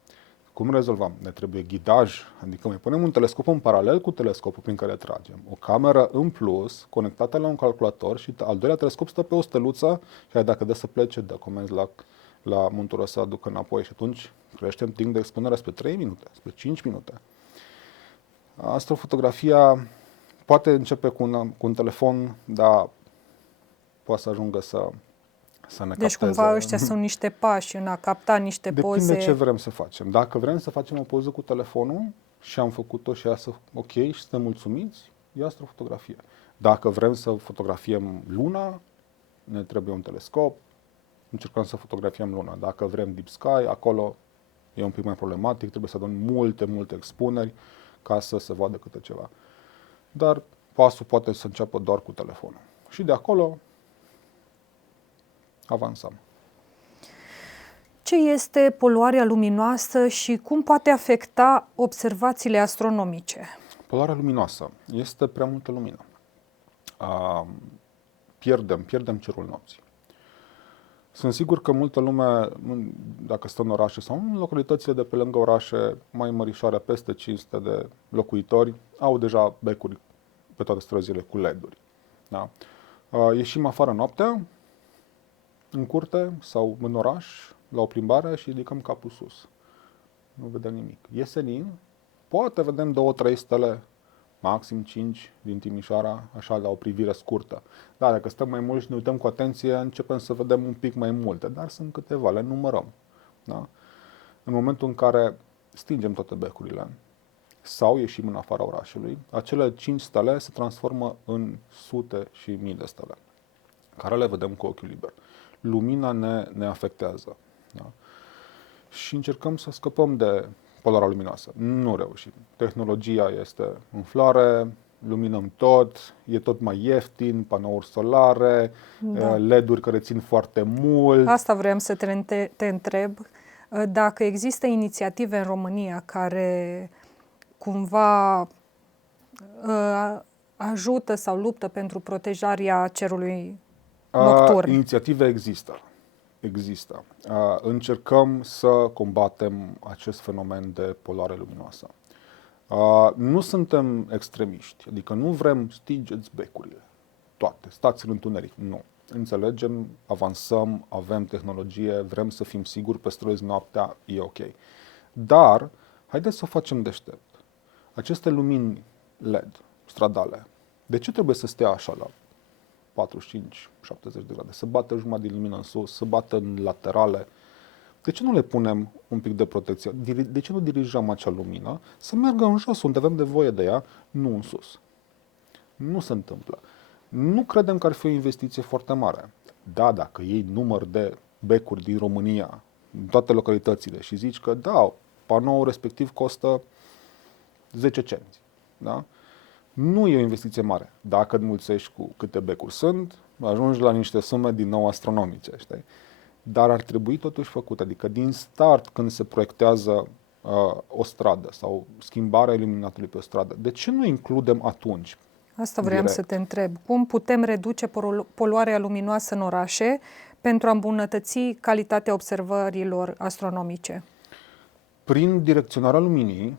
Cum rezolvăm? Ne trebuie ghidaj, adică mai punem un telescop în paralel cu telescopul prin care tragem. O cameră în plus, conectată la un calculator și al doilea telescop stă pe o steluță și dacă dă să plece, dă comenzi la montură să aducă înapoi și atunci creștem timp de expunere spre 3 minute, spre 5 minute. Astrofotografia poate începe cu un telefon, dar poate să ajungă să ne capteze. Deci cumva ăștia sunt niște pași în a capta niște poze. Depinde ce vrem să facem. Dacă vrem să facem o poză cu telefonul și am făcut-o și ea ok și suntem mulțumiți, e astrofotografie. Dacă vrem să fotografiem luna, ne trebuie un telescop, încercăm să fotografiem luna. Dacă vrem deep sky, acolo e un pic mai problematic, trebuie să dăm multe expuneri ca să se vadă câte ceva. Dar pasul poate să înceapă doar cu telefonul. Și de acolo avansăm. Ce este poluarea luminoasă și cum poate afecta observațiile astronomice? Poluarea luminoasă. Este prea multă lumină. Pierdem cerul nopții. Sunt sigur că multă lume, dacă stă în orașe sau în localitățile de pe lângă orașe mai mărișoare, peste 500 de locuitori, au deja becuri pe toate străzile cu LED-uri. Da? Ieșim afară noaptea, în curte sau în oraș, la o plimbare și ridicăm capul sus. Nu vedem nimic. E senin, poate vedem 2-3 stele, maxim 5 din Timișoara, așa la o privire scurtă. Dar dacă stăm mai mult și ne uităm cu atenție, începem să vedem un pic mai multe, dar sunt câteva, le numărăm. Da? În momentul în care stingem toate becurile sau ieșim în afara orașului, acele 5 stele se transformă în sute și mii de stele, care le vedem cu ochiul liber. Lumina ne afectează. Da? Și încercăm să scăpăm de poluarea luminoasă. Nu reușim. Tehnologia este în floare, luminăm tot, e tot mai ieftin, panouri solare, LED-uri care țin foarte mult. Asta vreau să te întreb. Dacă există inițiative în România care cumva ajută sau luptă pentru protejarea cerului nocturn. Inițiative există. Încercăm să combatem acest fenomen de poluare luminoasă. Nu suntem extremiști, adică nu vrem stingeți becurile, toate, stați în întuneric, nu. Înțelegem, avansăm, avem tehnologie, vrem să fim siguri pe străzi noaptea, e ok. Dar, haideți să o facem deștept. Aceste lumini LED, stradale, de ce trebuie să stea așa la 45-70 de grade, să bată jumătate din lumină în sus, să bată în laterale? De ce nu le punem un pic de protecție? De ce nu dirijăm acea lumină să meargă în jos, unde avem nevoie de ea, nu în sus? Nu se întâmplă. Nu credem că ar fi o investiție foarte mare. Da, dacă iei număr de becuri din România, în toate localitățile, și zici că da, panoul respectiv costă 10 cenți, da? Nu e o investiție mare. Dacă înmulțești cu câte becuri sunt, ajungi la niște sume din nou astronomice, știi? Dar ar trebui totuși făcut. Adică din start, când se proiectează o stradă sau schimbarea iluminatului pe o stradă, de ce nu includem atunci? Asta vreau să te întreb. Cum putem reduce poluarea luminoasă în orașe pentru a îmbunătăți calitatea observărilor astronomice? Prin direcționarea luminii,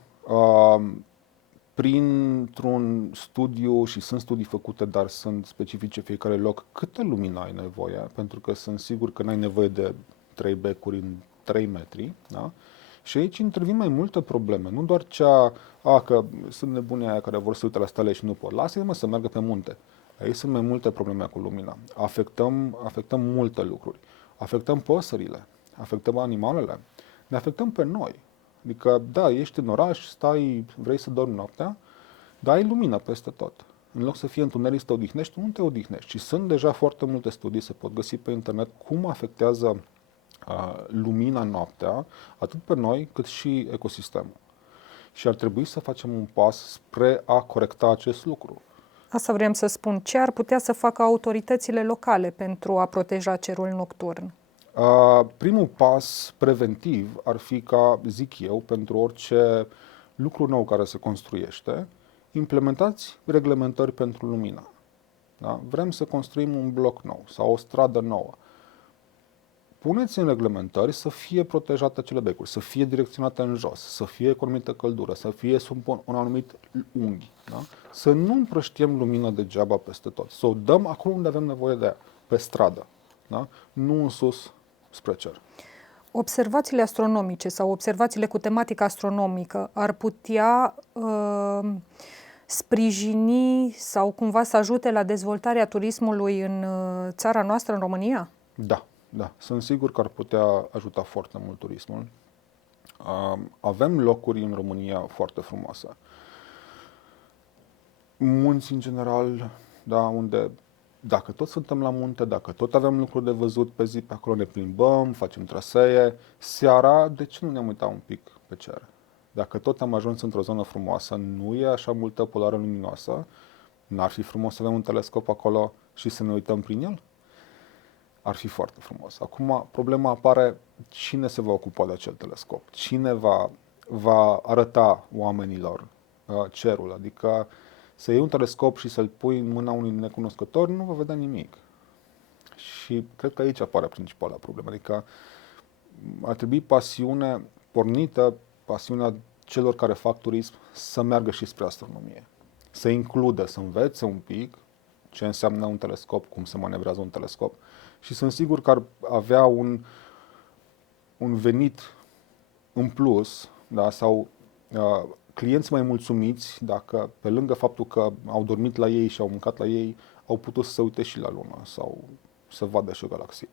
printr-un studiu, și sunt studii făcute, dar sunt specifice fiecare loc, câtă lumină ai nevoie, pentru că sunt sigur că n-ai nevoie de 3 becuri în 3 metri, da? Și aici intervin mai multe probleme, nu doar cea, că sunt nebunii aia care vor să uite la stele și nu pot. Lasă-i să meargă pe munte. Aici sunt mai multe probleme cu lumina. Afectăm multe lucruri. Afectăm păsările, afectăm animalele, ne afectăm pe noi. Adică, da, ești în oraș, vrei să dormi noaptea, dar ai lumină peste tot. În loc să fie întuneric să te odihnești, nu te odihnești. Și sunt deja foarte multe studii, se pot găsi pe internet, cum afectează lumina noaptea, atât pe noi, cât și ecosistemul. Și ar trebui să facem un pas spre a corecta acest lucru. Asta vreau să spun. Ce ar putea să facă autoritățile locale pentru a proteja cerul nocturn? Primul pas preventiv ar fi ca, zic eu, pentru orice lucru nou care se construiește, implementați reglementări pentru lumină. Da? Vrem să construim un bloc nou sau o stradă nouă. Puneți în reglementări să fie protejate acele becuri, să fie direcționate în jos, să fie economită căldură, să fie sub un anumit unghi. Da? Să nu împrăștiem lumină degeaba peste tot, să o dăm acolo unde avem nevoie de ea, pe stradă, da? Nu în sus spre cer. Observațiile astronomice sau observațiile cu tematică astronomică ar putea sprijini sau cumva să ajute la dezvoltarea turismului în țara noastră, în România? Da. Sunt sigur că ar putea ajuta foarte mult turismul. Avem locuri în România foarte frumoase. Munți în general, da, unde dacă tot suntem la munte, dacă tot avem lucruri de văzut pe zi, pe acolo ne plimbăm, facem trasee, seara, de ce nu ne-am uitat un pic pe cer? Dacă tot am ajuns într-o zonă frumoasă, nu e așa multă poluare luminoasă, n-ar fi frumos să avem un telescop acolo și să ne uităm prin el? Ar fi foarte frumos. Acum, problema apare, cine se va ocupa de acel telescop? Cine va arăta oamenilor cerul, adică să iei un telescop și să-l pui în mâna unui necunoscător, nu va vedea nimic. Și cred că aici apare principala problemă, adică ar trebui pasiunea celor care fac turism să meargă și spre astronomie. Să includă, să învețe un pic ce înseamnă un telescop, cum se manevrează un telescop și sunt sigur că ar avea un venit în plus, da, sau clienți mai mulțumiți dacă pe lângă faptul că au dormit la ei și au mâncat la ei, au putut să se uite și la lună sau să vadă și o galaxie.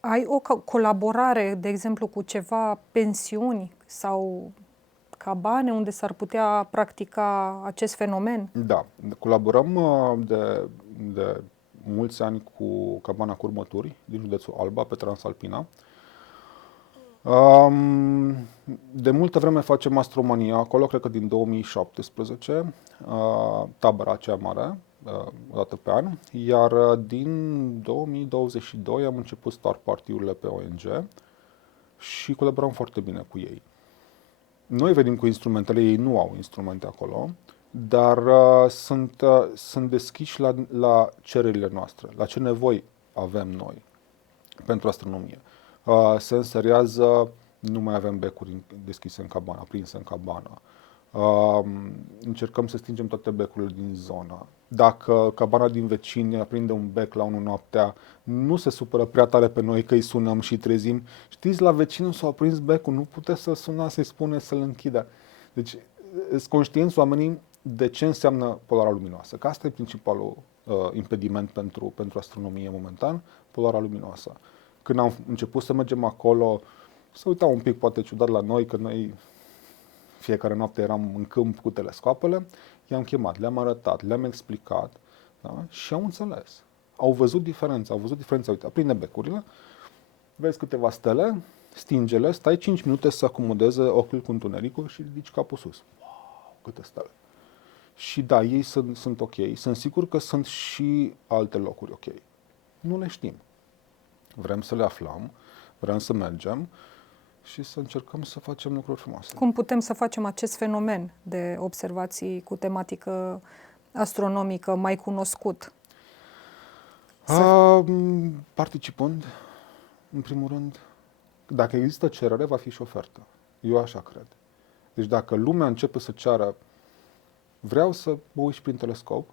Ai o colaborare, de exemplu, cu ceva pensiuni sau cabane unde s-ar putea practica acest fenomen? Da, colaborăm de mulți ani cu cabana Curmături din județul Alba, pe Transalpina. De multă vreme facem Astromania acolo, cred că din 2017, tabăra aceea mare, o dată pe an, iar din 2022 am început Star Party-urile pe ONG și colaborăm foarte bine cu ei. Noi venim cu instrumentele, ei nu au instrumente acolo, dar sunt deschiși la cererile noastre, la ce nevoi avem noi pentru astronomie. Se însărează, nu mai avem becuri deschise în cabană, aprinse în cabană. Încercăm să stingem toate becurile din zonă. Dacă cabana din vecini aprinde un bec la 1 noaptea, nu se supără prea tare pe noi că îi sunăm și trezim. Știți, la vecinul s-a aprins becul, nu puteți să sunați să-i spune să-l închidă. Deci, sunt conștienți oamenii de ce înseamnă polara luminoasă. Că asta e principalul impediment pentru astronomie momentan, polara luminoasă. Când am început să mergem acolo, se uitau un pic poate ciudat la noi, că noi fiecare noapte eram în câmp cu telescoapele, i-am chemat, le-am arătat, le-am explicat, da? Și au înțeles. Au văzut diferența, uite, aprinde becurile, vezi câteva stele, stinge-le, stai 5 minute să acomodeze ochiul cu întunericul și ridici capul sus. Wow, câte stele! Și da, ei sunt ok, sunt sigur că sunt și alte locuri ok. Nu le știm. Vrem să le aflăm, vrem să mergem și să încercăm să facem lucruri frumoase. Cum putem să facem acest fenomen de observații cu tematică astronomică mai cunoscut? Participând, în primul rând, dacă există cerere, va fi și ofertă. Eu așa cred. Deci dacă lumea începe să ceară, vreau să mă uit prin telescop,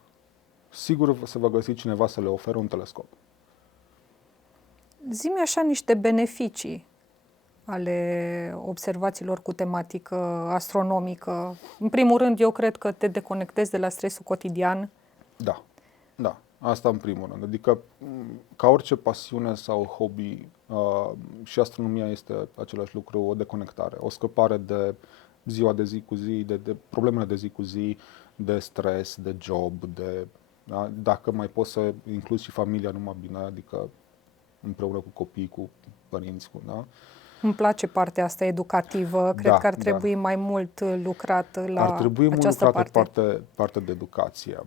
sigur se va găsi cineva să le ofere un telescop. Zi-mi așa niște beneficii ale observațiilor cu tematică astronomică. În primul rând, eu cred că te deconectezi de la stresul cotidian. Da. Asta în primul rând. Adică, ca orice pasiune sau hobby, și astronomia este același lucru, o deconectare, o scăpare de ziua de zi cu zi, de problemele de zi cu zi, de stres, de job, da? Dacă mai poți să incluzi și familia, numai bine, adică împreună cu copii, cu părinți, da? Îmi place partea asta educativă. Cred că ar trebui mai mult lucrat la ar trebui această mult lucrat partea de educație,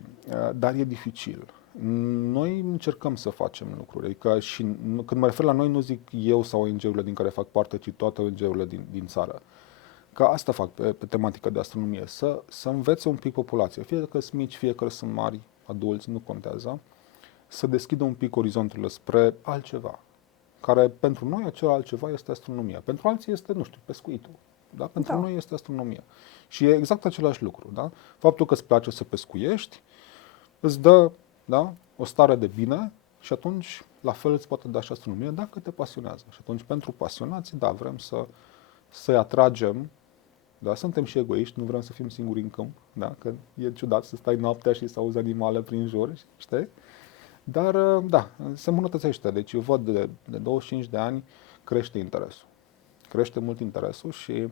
dar e dificil. Noi încercăm să facem lucruri, adică și când mă refer la noi, nu zic eu sau ONG-urile din care fac parte, ci toate ONG-urile din țară. Că asta fac pe tematică de astronomie, să învețe un pic populația, fie că sunt mici, fie că sunt mari, adulți, nu contează, să deschidă un pic orizonturile spre altceva, care pentru noi acel altceva este astronomia. Pentru alții este, nu știu, pescuitul. Da? Pentru noi este astronomia. Și e exact același lucru. Da? Faptul că îți place să pescuiești îți dă, da, o stare de bine și atunci la fel îți poate da și astronomia dacă te pasionează. Și atunci pentru pasionați, da, vrem să-i atragem. Da? Suntem și egoiști, nu vrem să fim singuri în câmp. Da? Că e ciudat să stai noaptea și să auzi animale prin jur, știi? Dar, da, se îmbunătățește. Deci eu văd de 25 de ani crește interesul. Crește mult interesul și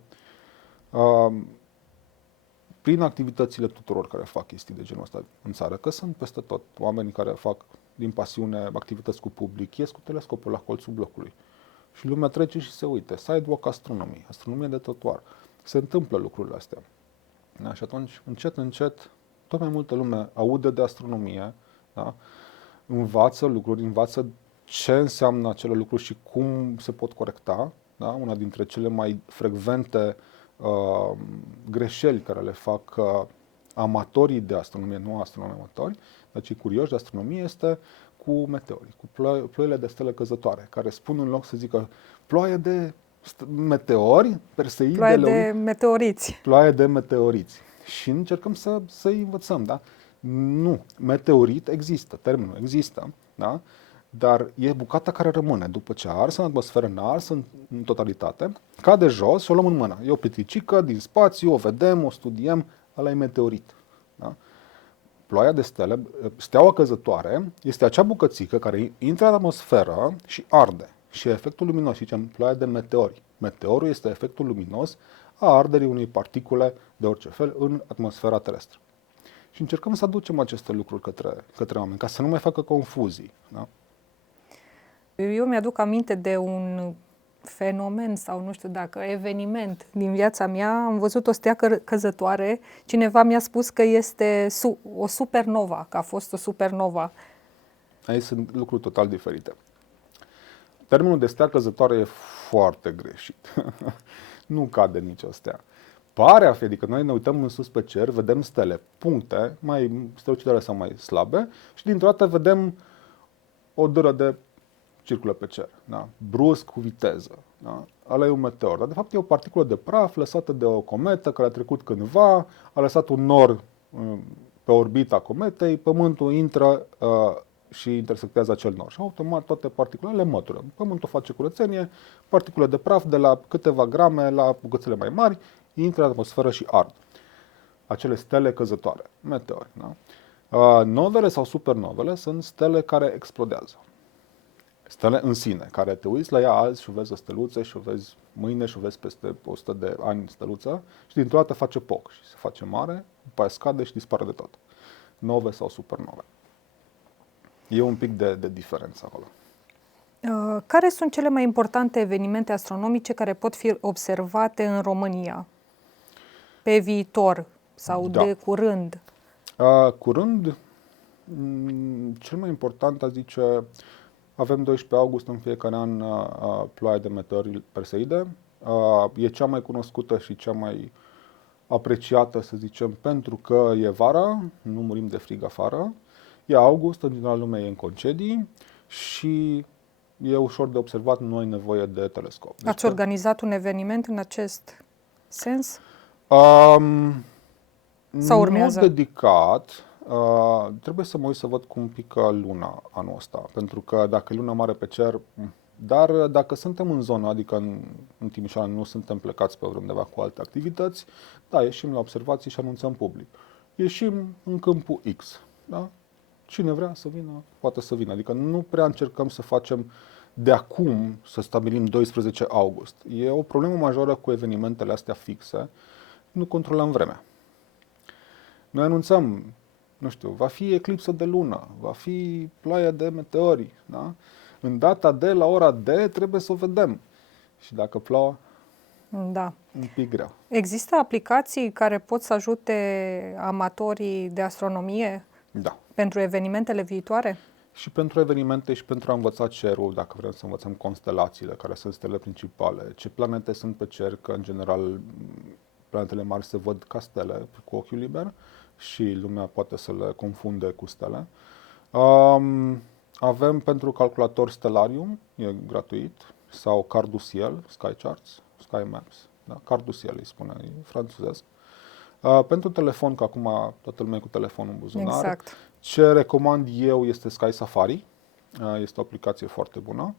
prin activitățile tuturor care fac chestii de genul ăsta în țară, că sunt peste tot oameni care fac din pasiune activități cu public, ies cu telescopul la colțul blocului și lumea trece și se uite. Sidewalk astronomie, astronomie de trotuar. Se întâmplă lucrurile astea. Da? Și atunci, încet, tot mai multă lume aude de astronomie, da? Învață lucruri, învață ce înseamnă acele lucruri și cum se pot corecta. Da? Una dintre cele mai frecvente greșeli care le fac amatorii de astronomie, nu astronomi amatori, dar cei curioși de astronomie, este cu meteorii, cu ploile de stele căzătoare, care spun în loc să zică ploaie de meteori, Perseide, Ploaie de meteoriți. Ploaie de meteoriți. Și încercăm să-i învățăm, da? Nu, meteorit există, termenul există, da? Dar e bucata care rămâne după ce a ars în atmosferă, n-a ars în totalitate, cade jos și o luăm în mână. E o petricică din spațiu, o vedem, o studiem, ăla e meteorit. Da? Ploaia de stele, steaua căzătoare, este acea bucățică care intră în atmosferă și arde. Și efectul luminos, zicem, ploaia de meteori. Meteorul este efectul luminos a arderii unei particule de orice fel în atmosfera terestră. Și încercăm să aducem aceste lucruri către oameni, ca să nu mai facă confuzii. Da? Eu mi-aduc aminte de un fenomen sau nu știu dacă eveniment din viața mea. Am văzut o stea căzătoare. Cineva mi-a spus că este o supernova, că a fost o supernova. Aici sunt lucruri total diferite. Termenul de stea căzătoare e foarte greșit. Nu cade nicio stea. Pare a fi, adică noi ne uităm în sus pe cer, vedem stele, puncte, mai strălucitoare sau mai slabe, și dintr-o dată vedem o dâră de circulă pe cer, da? Brusc, cu viteză. Da? Ala e un meteor, dar de fapt e o particulă de praf lăsată de o cometă care a trecut cândva, a lăsat un nor pe orbita cometei, Pământul intră și intersectează acel nor. Și automat toate particulele le mătură. Pământul face curățenie, particule de praf de la câteva grame la bucățele mai mari, intră în atmosferă și ard. Acele stele căzătoare, meteori. Da? Novele sau supernovele sunt stele care explodează. Stele în sine, care te uiți la ea azi și o vezi o steluță și o vezi mâine și o vezi peste 100 de ani steluță și dintr-o dată face poc și se face mare, după aia scade și dispare de tot. Nove sau supernove. E un pic de diferență acolo. Care sunt cele mai importante evenimente astronomice care pot fi observate în România pe viitor sau de curând? Curând, cel mai important, aș zice, avem 12 august în fiecare an ploaia de meteori Perseide. E cea mai cunoscută și cea mai apreciată, să zicem, pentru că e vara, nu murim de frig afară. E august, în general lumea e în concedii și e ușor de observat, nu ai nevoie de telescop. Ați organizat un eveniment în acest sens? Sau urmează? Nu dedicat. Trebuie să mă uit să văd cum pică luna anul ăsta, pentru că dacă e luna mare pe cer, dar dacă suntem în zonă, adică în Timișoara, nu suntem plecați pe undeva cu alte activități, da, ieșim la observații și anunțăm public. Ieșim în câmpul X, da? Cine vrea să vină, poate să vină. Adică nu prea încercăm să facem de acum, să stabilim 12 august. E o problemă majoră cu evenimentele astea fixe, nu controlăm vremea. Noi anunțăm, nu știu, va fi eclipsă de lună, va fi ploaie de meteori, da? În data de la ora D trebuie să o vedem. Și dacă plouă, da, un pic greu. Există aplicații care pot să ajute amatorii de astronomie? Da. Pentru evenimentele viitoare? Și pentru evenimente și pentru a învăța cerul, dacă vrem să învățăm constelațiile, care sunt stele principale, ce planete sunt pe cer, că în general planetele mari se văd ca stele cu ochiul liber și lumea poate să le confunde cu stele. Avem pentru calculator Stellarium, e gratuit, sau Carduciel, SkyCharts, SkyMaps, da? Carduciel îi spune, e franțuzesc. Pentru telefon, că acum toată lumea e cu telefonul în buzunar, exact. Ce recomand eu este Sky Safari, este o aplicație foarte bună,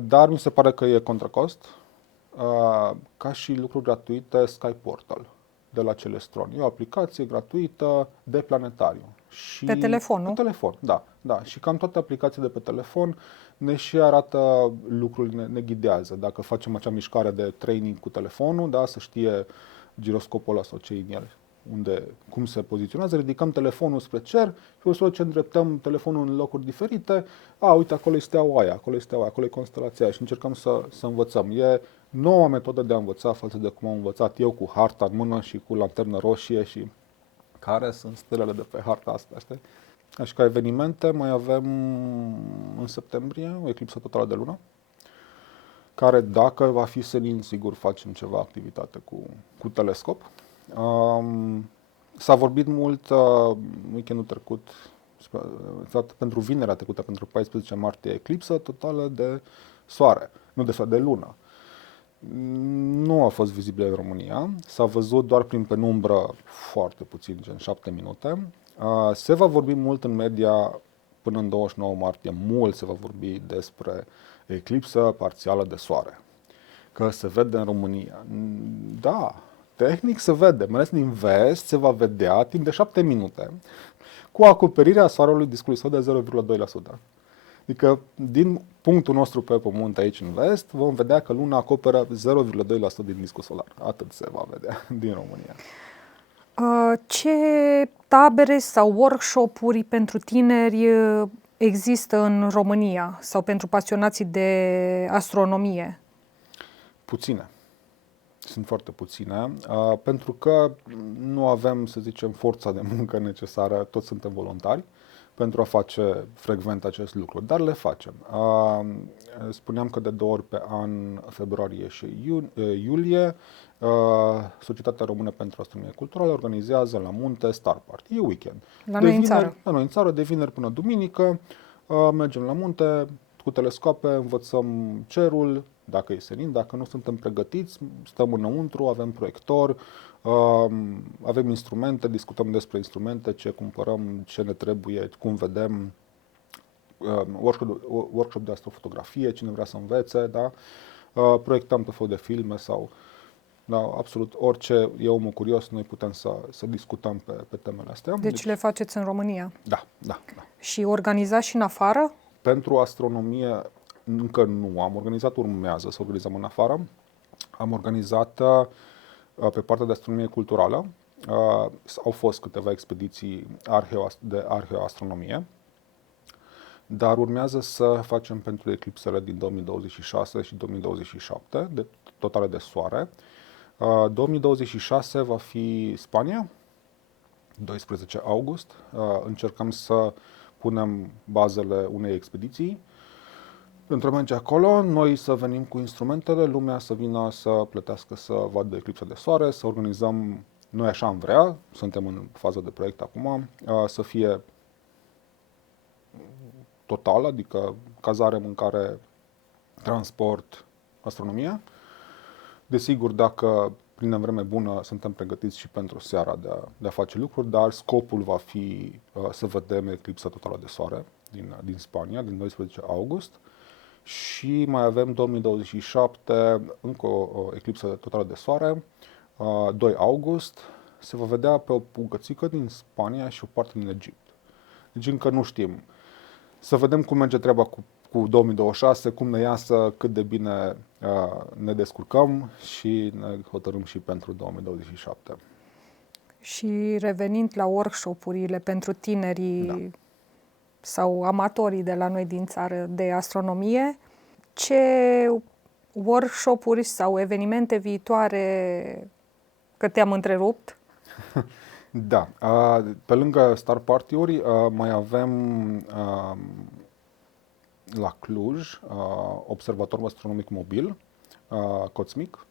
dar mi se pare că e contra cost, ca și lucruri gratuite Sky Portal de la Celestron. E o aplicație gratuită de planetariu. Și pe telefon, nu? Pe telefon, da. Și cam toate aplicațiile de pe telefon ne și arată lucruri, ne ghidează. Dacă facem acea mișcare de training cu telefonul, da, să știe giroscopul ăla sau ce în el, cum se poziționează, ridicăm telefonul spre cer și pe măsură ce îndreptăm telefonul în locuri diferite, uite, acolo e steaua aia, acolo e constelația aia și încercăm să învățăm. E noua metodă de a învăța față de cum am învățat eu cu harta în mână și cu lanternă roșie și care sunt stelele de pe harta asta, știi? Așa ca evenimente mai avem în septembrie o eclipsă totală de lună. care dacă va fi senin, sigur facem ceva activitate cu telescop. S-a vorbit mult weekendul trecut, pentru vinerea trecută, pentru 14 martie, eclipsă totală de soare, nu de soare, de lună. Nu a fost vizibilă în România, s-a văzut doar prin penumbră foarte puțin, gen 7 minute. Se va vorbi mult în media până în 29 martie, mult se va vorbi despre eclipsă parțială de soare, că se vede în România. Da, tehnic se vede, mai ales din vest se va vedea timp de 7 minute cu acoperirea soarelui discului său de 0,2%. Adică, din punctul nostru pe Pământ aici în vest, vom vedea că Luna acoperă 0,2% din discul solar. Atât se va vedea din România. Ce tabere sau workshop-uri pentru tineri există în România sau pentru pasionații de astronomie? Puține. Sunt foarte puține, pentru că nu avem, să zicem, forța de muncă necesară, toți suntem voluntari pentru a face frecvent acest lucru, dar le facem. Spuneam că de 2 ori pe an, februarie și iulie, Societatea Română pentru Astronomie Culturală organizează la munte Star Party. E weekend. La noi în țară. La noi în țară, de vineri până duminică, mergem la munte cu telescoape, învățăm cerul, dacă e senin, dacă nu suntem pregătiți, stăm înăuntru, avem proiector, avem instrumente, discutăm despre instrumente, ce cumpărăm, ce ne trebuie, cum vedem, workshop de astrofotografie, cine vrea să învețe, da? Proiectăm tot felul de filme sau absolut orice e omul curios, noi putem să discutăm pe temele astea. Deci le faceți în România? Da. Și organizați și în afară? Pentru astronomie încă nu am organizat, urmează să organizăm în afară. Am organizat pe partea de astronomie culturală. Au fost câteva expediții de arheoastronomie, dar urmează să facem pentru eclipsele din 2026 și 2027, totale de soare. 2026 va fi Spania, 12 august. Încercăm să punem bazele unei expediții. Pentru a merge acolo, noi să venim cu instrumentele, lumea să vină să plătească să vadă eclipsa de soare, să organizăm, noi așa am vrea, suntem în fază de proiect acum, să fie total, adică cazare, mâncare, transport, astronomie. Desigur, dacă prindem vreme bună, suntem pregătiți și pentru seara de a face lucruri, dar scopul va fi să vedem eclipsa totală de soare din Spania, din 12 august. Și mai avem 2027, încă o eclipsă totală de soare, 2 august, se va vedea pe o bucățică din Spania și o parte din Egipt. Deci încă nu știm. Să vedem cum merge treaba cu 2026, cum ne iasă, cât de bine ne descurcăm și ne hotărâm și pentru 2027. Și revenind la workshop-urile pentru tinerii sau amatorii de la noi din țară de astronomie, ce workshop-uri sau evenimente viitoare, că te-am întrerupt? Da, pe lângă Star Party-uri mai avem la Cluj Observatorul Astronomic Mobil, COSMIC,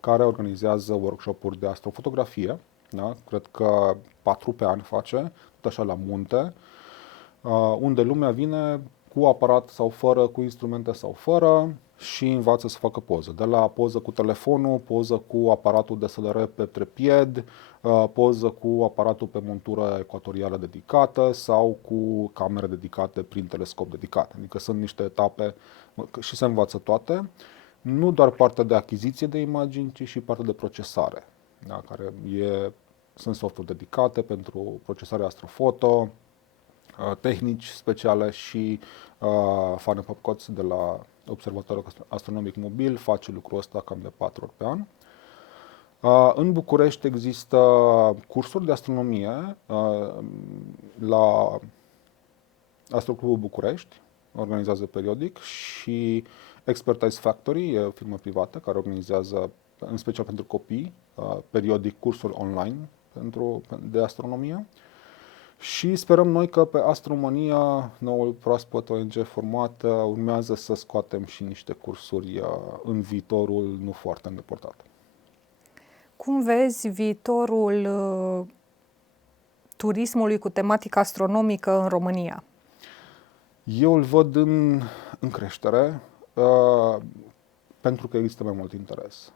care organizează workshop-uri de astrofotografie. Da? Cred că 4 pe an face, tot așa la munte, unde lumea vine cu aparat sau fără, cu instrumente sau fără și învață să facă poză. De la poză cu telefonul, poză cu aparatul de SLR pe trepied, poză cu aparatul pe montură ecuatorială dedicată sau cu camere dedicate prin telescop dedicat. Adică sunt niște etape și se învață toate. Nu doar partea de achiziție de imagini, ci și partea de procesare, da, care sunt softuri dedicate pentru procesarea astrofoto, tehnici speciale și Fane Popcoț de la Observatorul Astronomic Mobil face lucrul ăsta cam de 4 ori pe an. În București există cursuri de astronomie la Astroclubul București, organizează periodic, și Expertise Factory, e o firmă privată care organizează, în special pentru copii, periodic cursuri online de astronomie. Și sperăm noi că pe Astro România, noul proaspăt ONG format, urmează să scoatem și niște cursuri în viitorul nu foarte îndepărtat. Cum vezi viitorul turismului cu tematică astronomică în România? Eu îl văd în creștere, pentru că există mai mult interes.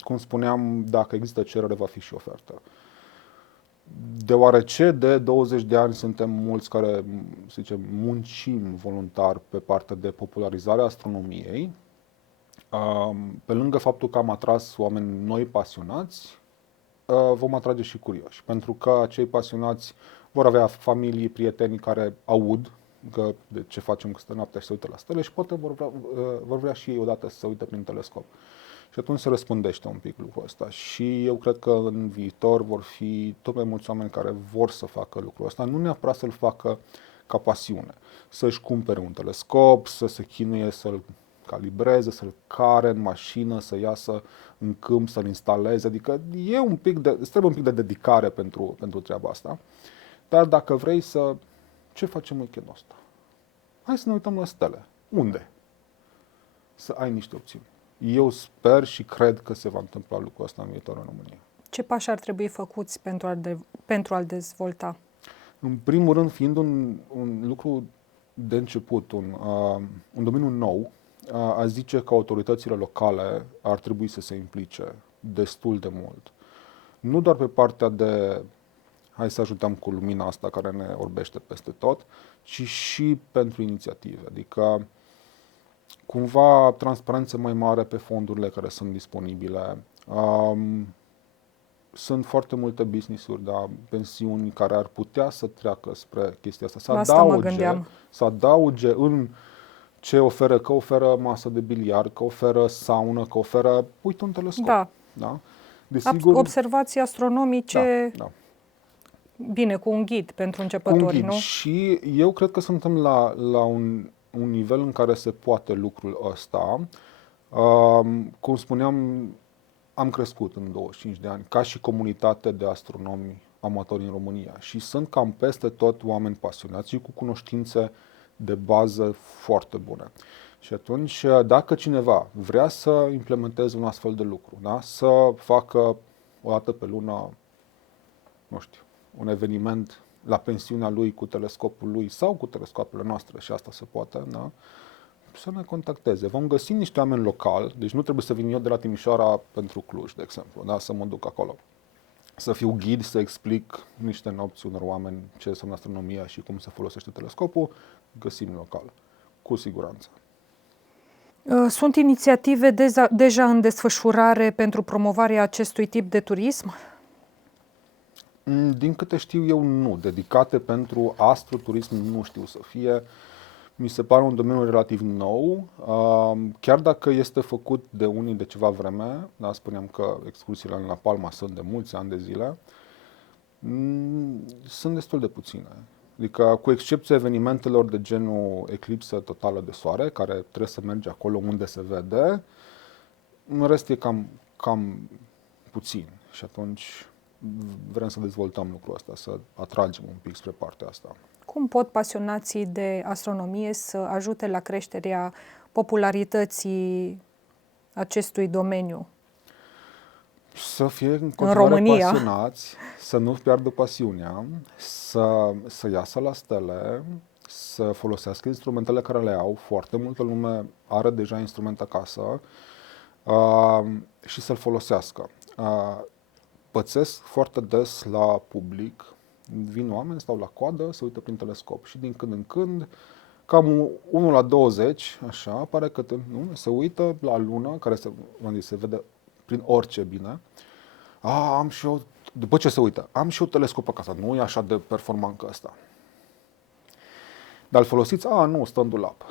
Cum spuneam, dacă există cerere, va fi și ofertă. Deoarece de 20 de ani suntem mulți care, să zicem, muncim voluntar pe partea de popularizare a astronomiei, pe lângă faptul că am atras oameni noi pasionați, vom atrage și curioși. Pentru că cei pasionați vor avea familii, prieteni care aud că de ce facem câte noaptea și se uită la stele și poate vor vrea și ei odată să se uite prin telescop. Și atunci se răspândește un pic lucrul ăsta. Și eu cred că în viitor vor fi tot mai mulți oameni care vor să facă lucrul ăsta, nu neapărat să-l facă ca pasiune, să-și cumpere un telescop, să se chinuie să-l calibreze, să-l care în mașină, să iasă în câmp, să-l instaleze. Adică îți trebuie un pic de dedicare pentru treaba asta. Dar dacă vrei ce facem weekendul ăsta? Hai să ne uităm la stele. Unde? Să ai niște opțiuni. Eu sper și cred că se va întâmpla lucrul ăsta în viitor în România. Ce pași ar trebui făcuți pentru a-l dezvolta? În primul rând, fiind un lucru de început, un domeniu nou, aș zice că autoritățile locale ar trebui să se implice destul de mult. Nu doar pe partea de hai să ajutăm cu lumina asta care ne orbește peste tot, ci și pentru inițiative. Adică cumva transparență mai mare pe fondurile care sunt disponibile. Sunt foarte multe business-uri, pensiuni care ar putea să treacă spre chestia asta. Să adauge în ce oferă, că oferă masă de biliard, că oferă saună, că oferă, uite, un telescop. Da? Desigur, observații astronomice, da. Bine, cu un ghid pentru începători, nu? Și eu cred că suntem la un nivel în care se poate lucrul ăsta. Cum spuneam, am crescut în 25 de ani ca și comunitate de astronomi amatori în România și sunt cam peste tot oameni pasionați și cu cunoștințe de bază foarte bune. Și atunci, dacă cineva vrea să implementeze un astfel de lucru, da? Să facă o dată pe lună, nu știu, un eveniment la pensiunea lui cu telescopul lui sau cu telescoapele noastre, și asta se poate, da? Să ne contacteze. Vom găsi niște oameni locali, deci nu trebuie să vin eu de la Timișoara pentru Cluj, de exemplu, da? Să mă duc acolo. Să fiu ghid, să explic niște nopți unor oameni ce înseamnă astronomia și cum se folosește telescopul, găsim local, cu siguranță. Sunt inițiative deja în desfășurare pentru promovarea acestui tip de turism? Din câte știu eu, nu. Dedicate pentru astroturism nu știu să fie. Mi se pare un domeniu relativ nou, chiar dacă este făcut de unii de ceva vreme, da, spuneam că excursiile în La Palma sunt de mulți ani de zile, sunt destul de puține. Adică, cu excepția evenimentelor de genul eclipsă totală de soare, care trebuie să mergi acolo unde se vede, în rest e cam puțin. Și atunci vrem să dezvoltăm lucrul ăsta, să atragem un pic spre partea asta. Cum pot pasionații de astronomie să ajute la creșterea popularității acestui domeniu? Să fie în continuare pasionați, să nu piardă pasiunea, să iasă la stele, să folosească instrumentele care le au. Foarte multă lume are deja instrument acasă și să-l folosească. Pățesc foarte des la public, vin oameni, stau la coadă, se uită prin telescop și din când în când, cam 1 la 20, așa, pare că se uită la lună, care se vede prin orice bine. Am și eu, după ce se uită, am și eu telescop acasă, nu e așa de performant ca ăsta. Dar îl folosiți? Nu, stă în dulap.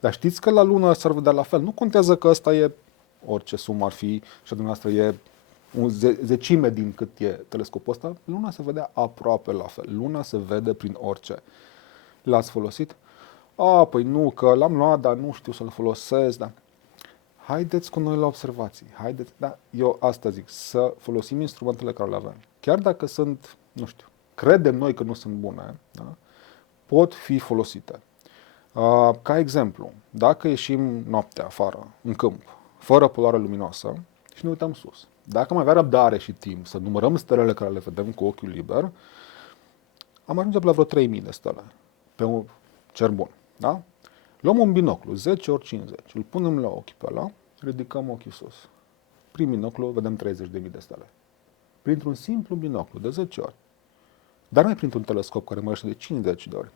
Dar știți că la lună s-ar vedea la fel. Nu contează că ăsta e orice sumă ar fi și dumneavoastră e o zecime din cât e telescopul ăsta, luna se vedea aproape la fel. Luna se vede prin orice. L-ați folosit? Păi nu, că l-am luat, dar nu știu să-l folosesc. Da. Haideți cu noi la observații. Eu asta zic, să folosim instrumentele care le avem. Chiar dacă sunt, nu știu, credem noi că nu sunt bune, da, pot fi folosite. Ca exemplu, dacă ieșim noaptea afară, în câmp, fără poluare luminoasă și ne uităm sus, dacă am avea răbdare și timp să numărăm stelele care le vedem cu ochiul liber, am ajunge la vreo 3000 de stele pe un cer bun. Da? Luăm un binoclu, 10 ori 50, îl punem la ochi pe ăla, ridicăm ochii sus. Prin binoclu vedem 30.000 de stele. Printr-un simplu binoclu de 10 ori. Dar nu printr-un telescop care mărește de 50 de ori,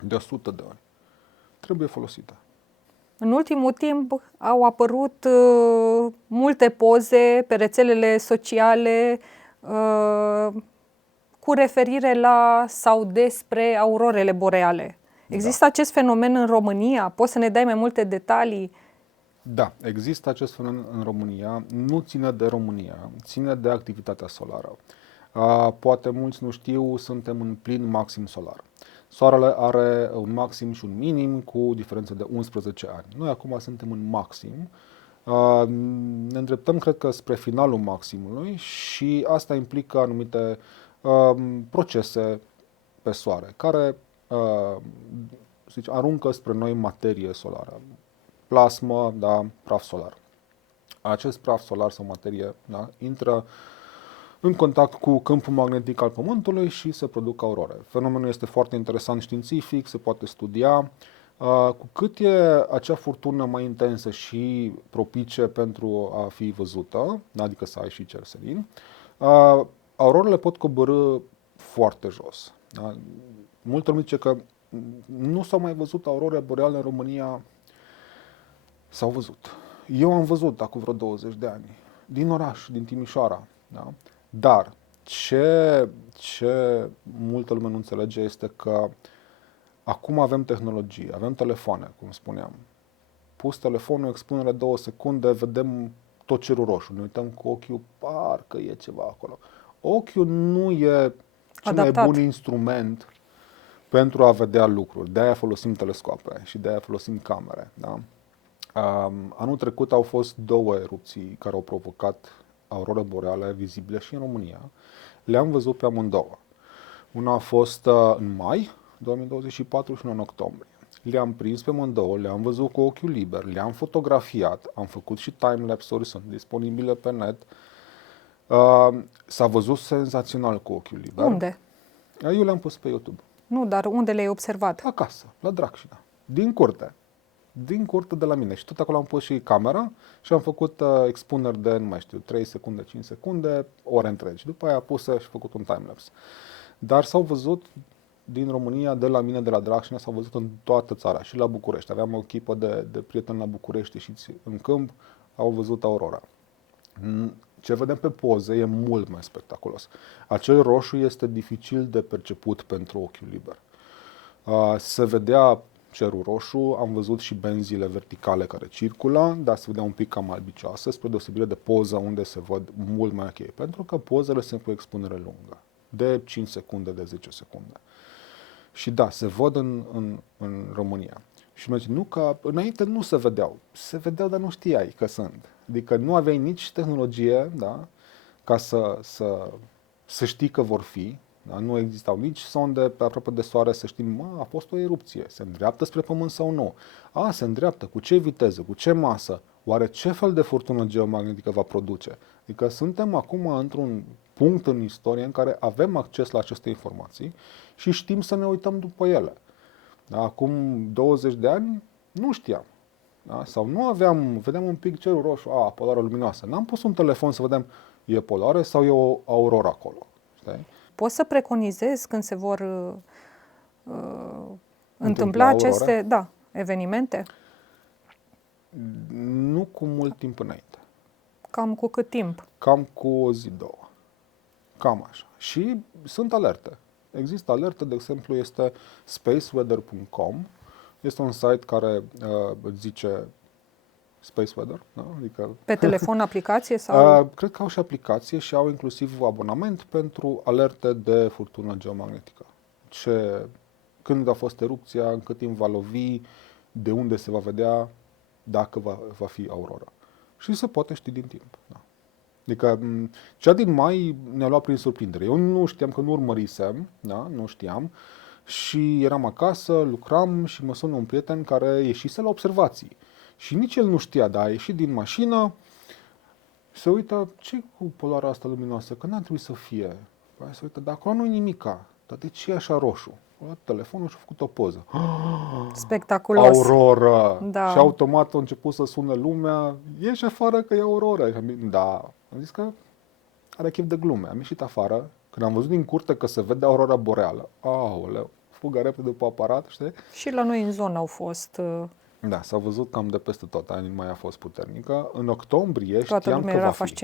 de 100 de ori. Trebuie folosită. În ultimul timp au apărut multe poze pe rețelele sociale cu referire la sau despre aurorele boreale. Există acest fenomen în România? Poți să ne dai mai multe detalii? Da, există acest fenomen în România. Nu ține de România, ține de activitatea solară. Poate mulți nu știu, suntem în plin maxim solar. Soarele are un maxim și un minim cu diferență de 11 ani. Noi acum suntem în maxim. Ne îndreptăm, cred că, spre finalul maximului și asta implică anumite procese pe soare care aruncă spre noi materie solară. Plasmă, da, praf solar. Acest praf solar sau materie, da, intră în contact cu câmpul magnetic al Pământului și se produc aurore. Fenomenul este foarte interesant științific, se poate studia. Cu cât e acea furtună mai intensă și propice pentru a fi văzută, adică să ai și cer senin, aurorele pot coborî foarte jos. Da? Multă lume zice că nu s-au mai văzut aurore boreale în România. S-au văzut. Eu am văzut acum vreo 20 de ani, din oraș, din Timișoara. Da? Dar ce multă lume nu înțelege este că acum avem tehnologie, avem telefoane, cum spuneam. Pus telefonul, expunere 2 secunde, vedem tot cerul roșu. Ne uităm cu ochiul, parcă e ceva acolo. Ochiul nu e cel mai bun instrument pentru a vedea lucruri. De-aia folosim telescoape și de-aia folosim camere. Da? Anul trecut au fost 2 erupții care au provocat aurore boreale vizibile și în România. Le-am văzut pe amândouă. Una a fost în mai 2024 și una în octombrie. Le-am prins pe amândouă, le-am văzut cu ochiul liber, le-am fotografiat, am făcut și timelapse-uri, sunt disponibile pe net. S-a văzut senzațional cu ochiul liber. Unde? Eu le-am pus pe YouTube. Nu, dar unde le-ai observat? Acasă, la Dracșina, din curte. Din curte de la mine. Și tot acolo am pus și camera și am făcut expuneri de, nu mai știu, 3 secunde, 5 secunde, ore întregi. După aia pusă și făcut un timelapse. Dar s-au văzut din România, de la mine, de la Dracșina, s-au văzut în toată țara și la București. Aveam o echipă de prieteni la București și în câmp, au văzut aurora. Ce vedem pe poze e mult mai spectaculos. Acel roșu este dificil de perceput pentru ochiul liber. Se vedea cerul roșu, am văzut și benzile verticale care circulă, dar se vedea un pic cam albicioase, spre deosebire de poză unde se văd mult mai ok, pentru că pozele sunt cu expunere lungă, de 5 secunde, de 10 secunde. Și da, se văd în România. Și noi zic, nu că înainte nu se vedeau, dar nu știai că sunt. Adică nu aveai nici tehnologie, da, ca să știi că vor fi. Da? Nu existau nici sonde pe aproape de soare să știm, a fost o erupție, se îndreaptă spre Pământ sau nu? Se îndreaptă, cu ce viteză, cu ce masă? Oare ce fel de furtună geomagnetică va produce? Adică suntem acum într-un punct în istorie în care avem acces la aceste informații și știm să ne uităm după ele. Da? Acum 20 de ani nu știam. Da? Sau vedeam un pic cerul roșu, poluare luminoasă. N-am pus un telefon să vedem, e poluare sau e o auroră acolo. Știi? Poți să preconizezi când se vor întâmpla aceste evenimente? Nu cu mult timp înainte. Cam cu cât timp? Cam cu o zi, 2. Cam așa. Și sunt alerte. Există alerte, de exemplu, este spaceweather.com. Este un site care îți zice Space Weather, da? Adică pe telefon, aplicație sau? Cred că au și aplicație și au inclusiv abonament pentru alerte de furtună geomagnetică. Când a fost erupția, în cât timp va lovi, de unde se va vedea, dacă va fi aurora. Și se poate ști din timp. Da. Adică cea din mai ne-a luat prin surprindere. Eu nu știam, că nu urmărisem, da? Nu știam. Și eram acasă, lucram și mă sună un prieten care ieșise la observații. Și nici el nu știa, dar a ieșit din mașină și se uită, ce cu poloara asta luminoasă? Că n-ar trebui să fie. Păi se uită, dar acolo nu-i nimica. Dar de ce e așa roșu? A luat telefonul și a făcut o poză. Spectaculos. Aurora! Da. Și automat a început să sună lumea, ieși afară că e aurora. Și am zis că are chef de glume. Am ieșit afară, când am văzut din curte că se vede aurora boreală. Aoleu, fugă repede după aparat, știi? Și la noi în zonă au fost... Da, s-a văzut cam de peste tot, aia mai a fost puternică. În octombrie Toată știam lumea că era va fi.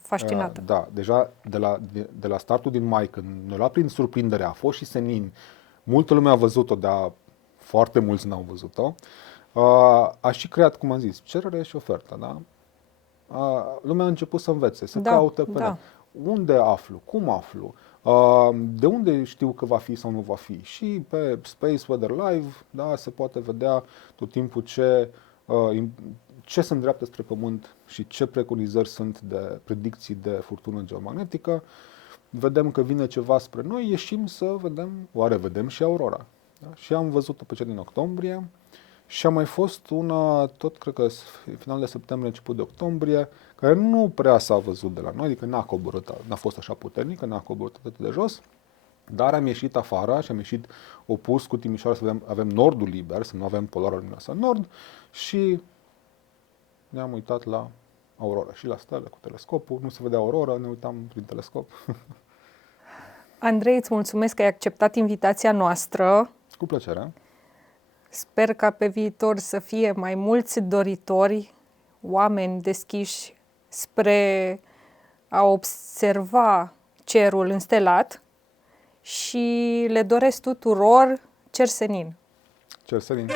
fascinată. Da, deja de la startul din mai, când ne-a luat prin surprindere, a fost și senin. Multă lume a văzut-o, dar foarte mulți n-au văzut-o. A și creat, cum am zis, cerere și ofertă, da? Lumea a început să învețe, să caute pe net. Unde aflu? Cum aflu? De unde știu că va fi sau nu va fi? Și pe Space Weather Live, da, se poate vedea tot timpul ce se îndreaptă spre Pământ și ce preconizări sunt de predicții de furtună geomagnetică. Vedem că vine ceva spre noi, ieșim să vedem, oare vedem și aurora. Da? Și am văzut-o pe cea din octombrie și a mai fost una, tot cred că final de septembrie, început de octombrie, care nu prea s-a văzut de la noi, adică n-a coborât, n-a fost așa puternică, n-a coborât atât de jos, dar am ieșit afară și am ieșit opus cu Timișoara să avem nordul liber, să nu avem polarul luminoasă în nord și ne-am uitat la aurora și la stele cu telescopul. Nu se vedea aurora, ne uitam prin telescop. Andrei, îți mulțumesc că ai acceptat invitația noastră. Cu plăcere. Sper ca pe viitor să fie mai mulți doritori, oameni deschiși spre a observa cerul înstelat și le doresc tuturor cer senin. Cer senin.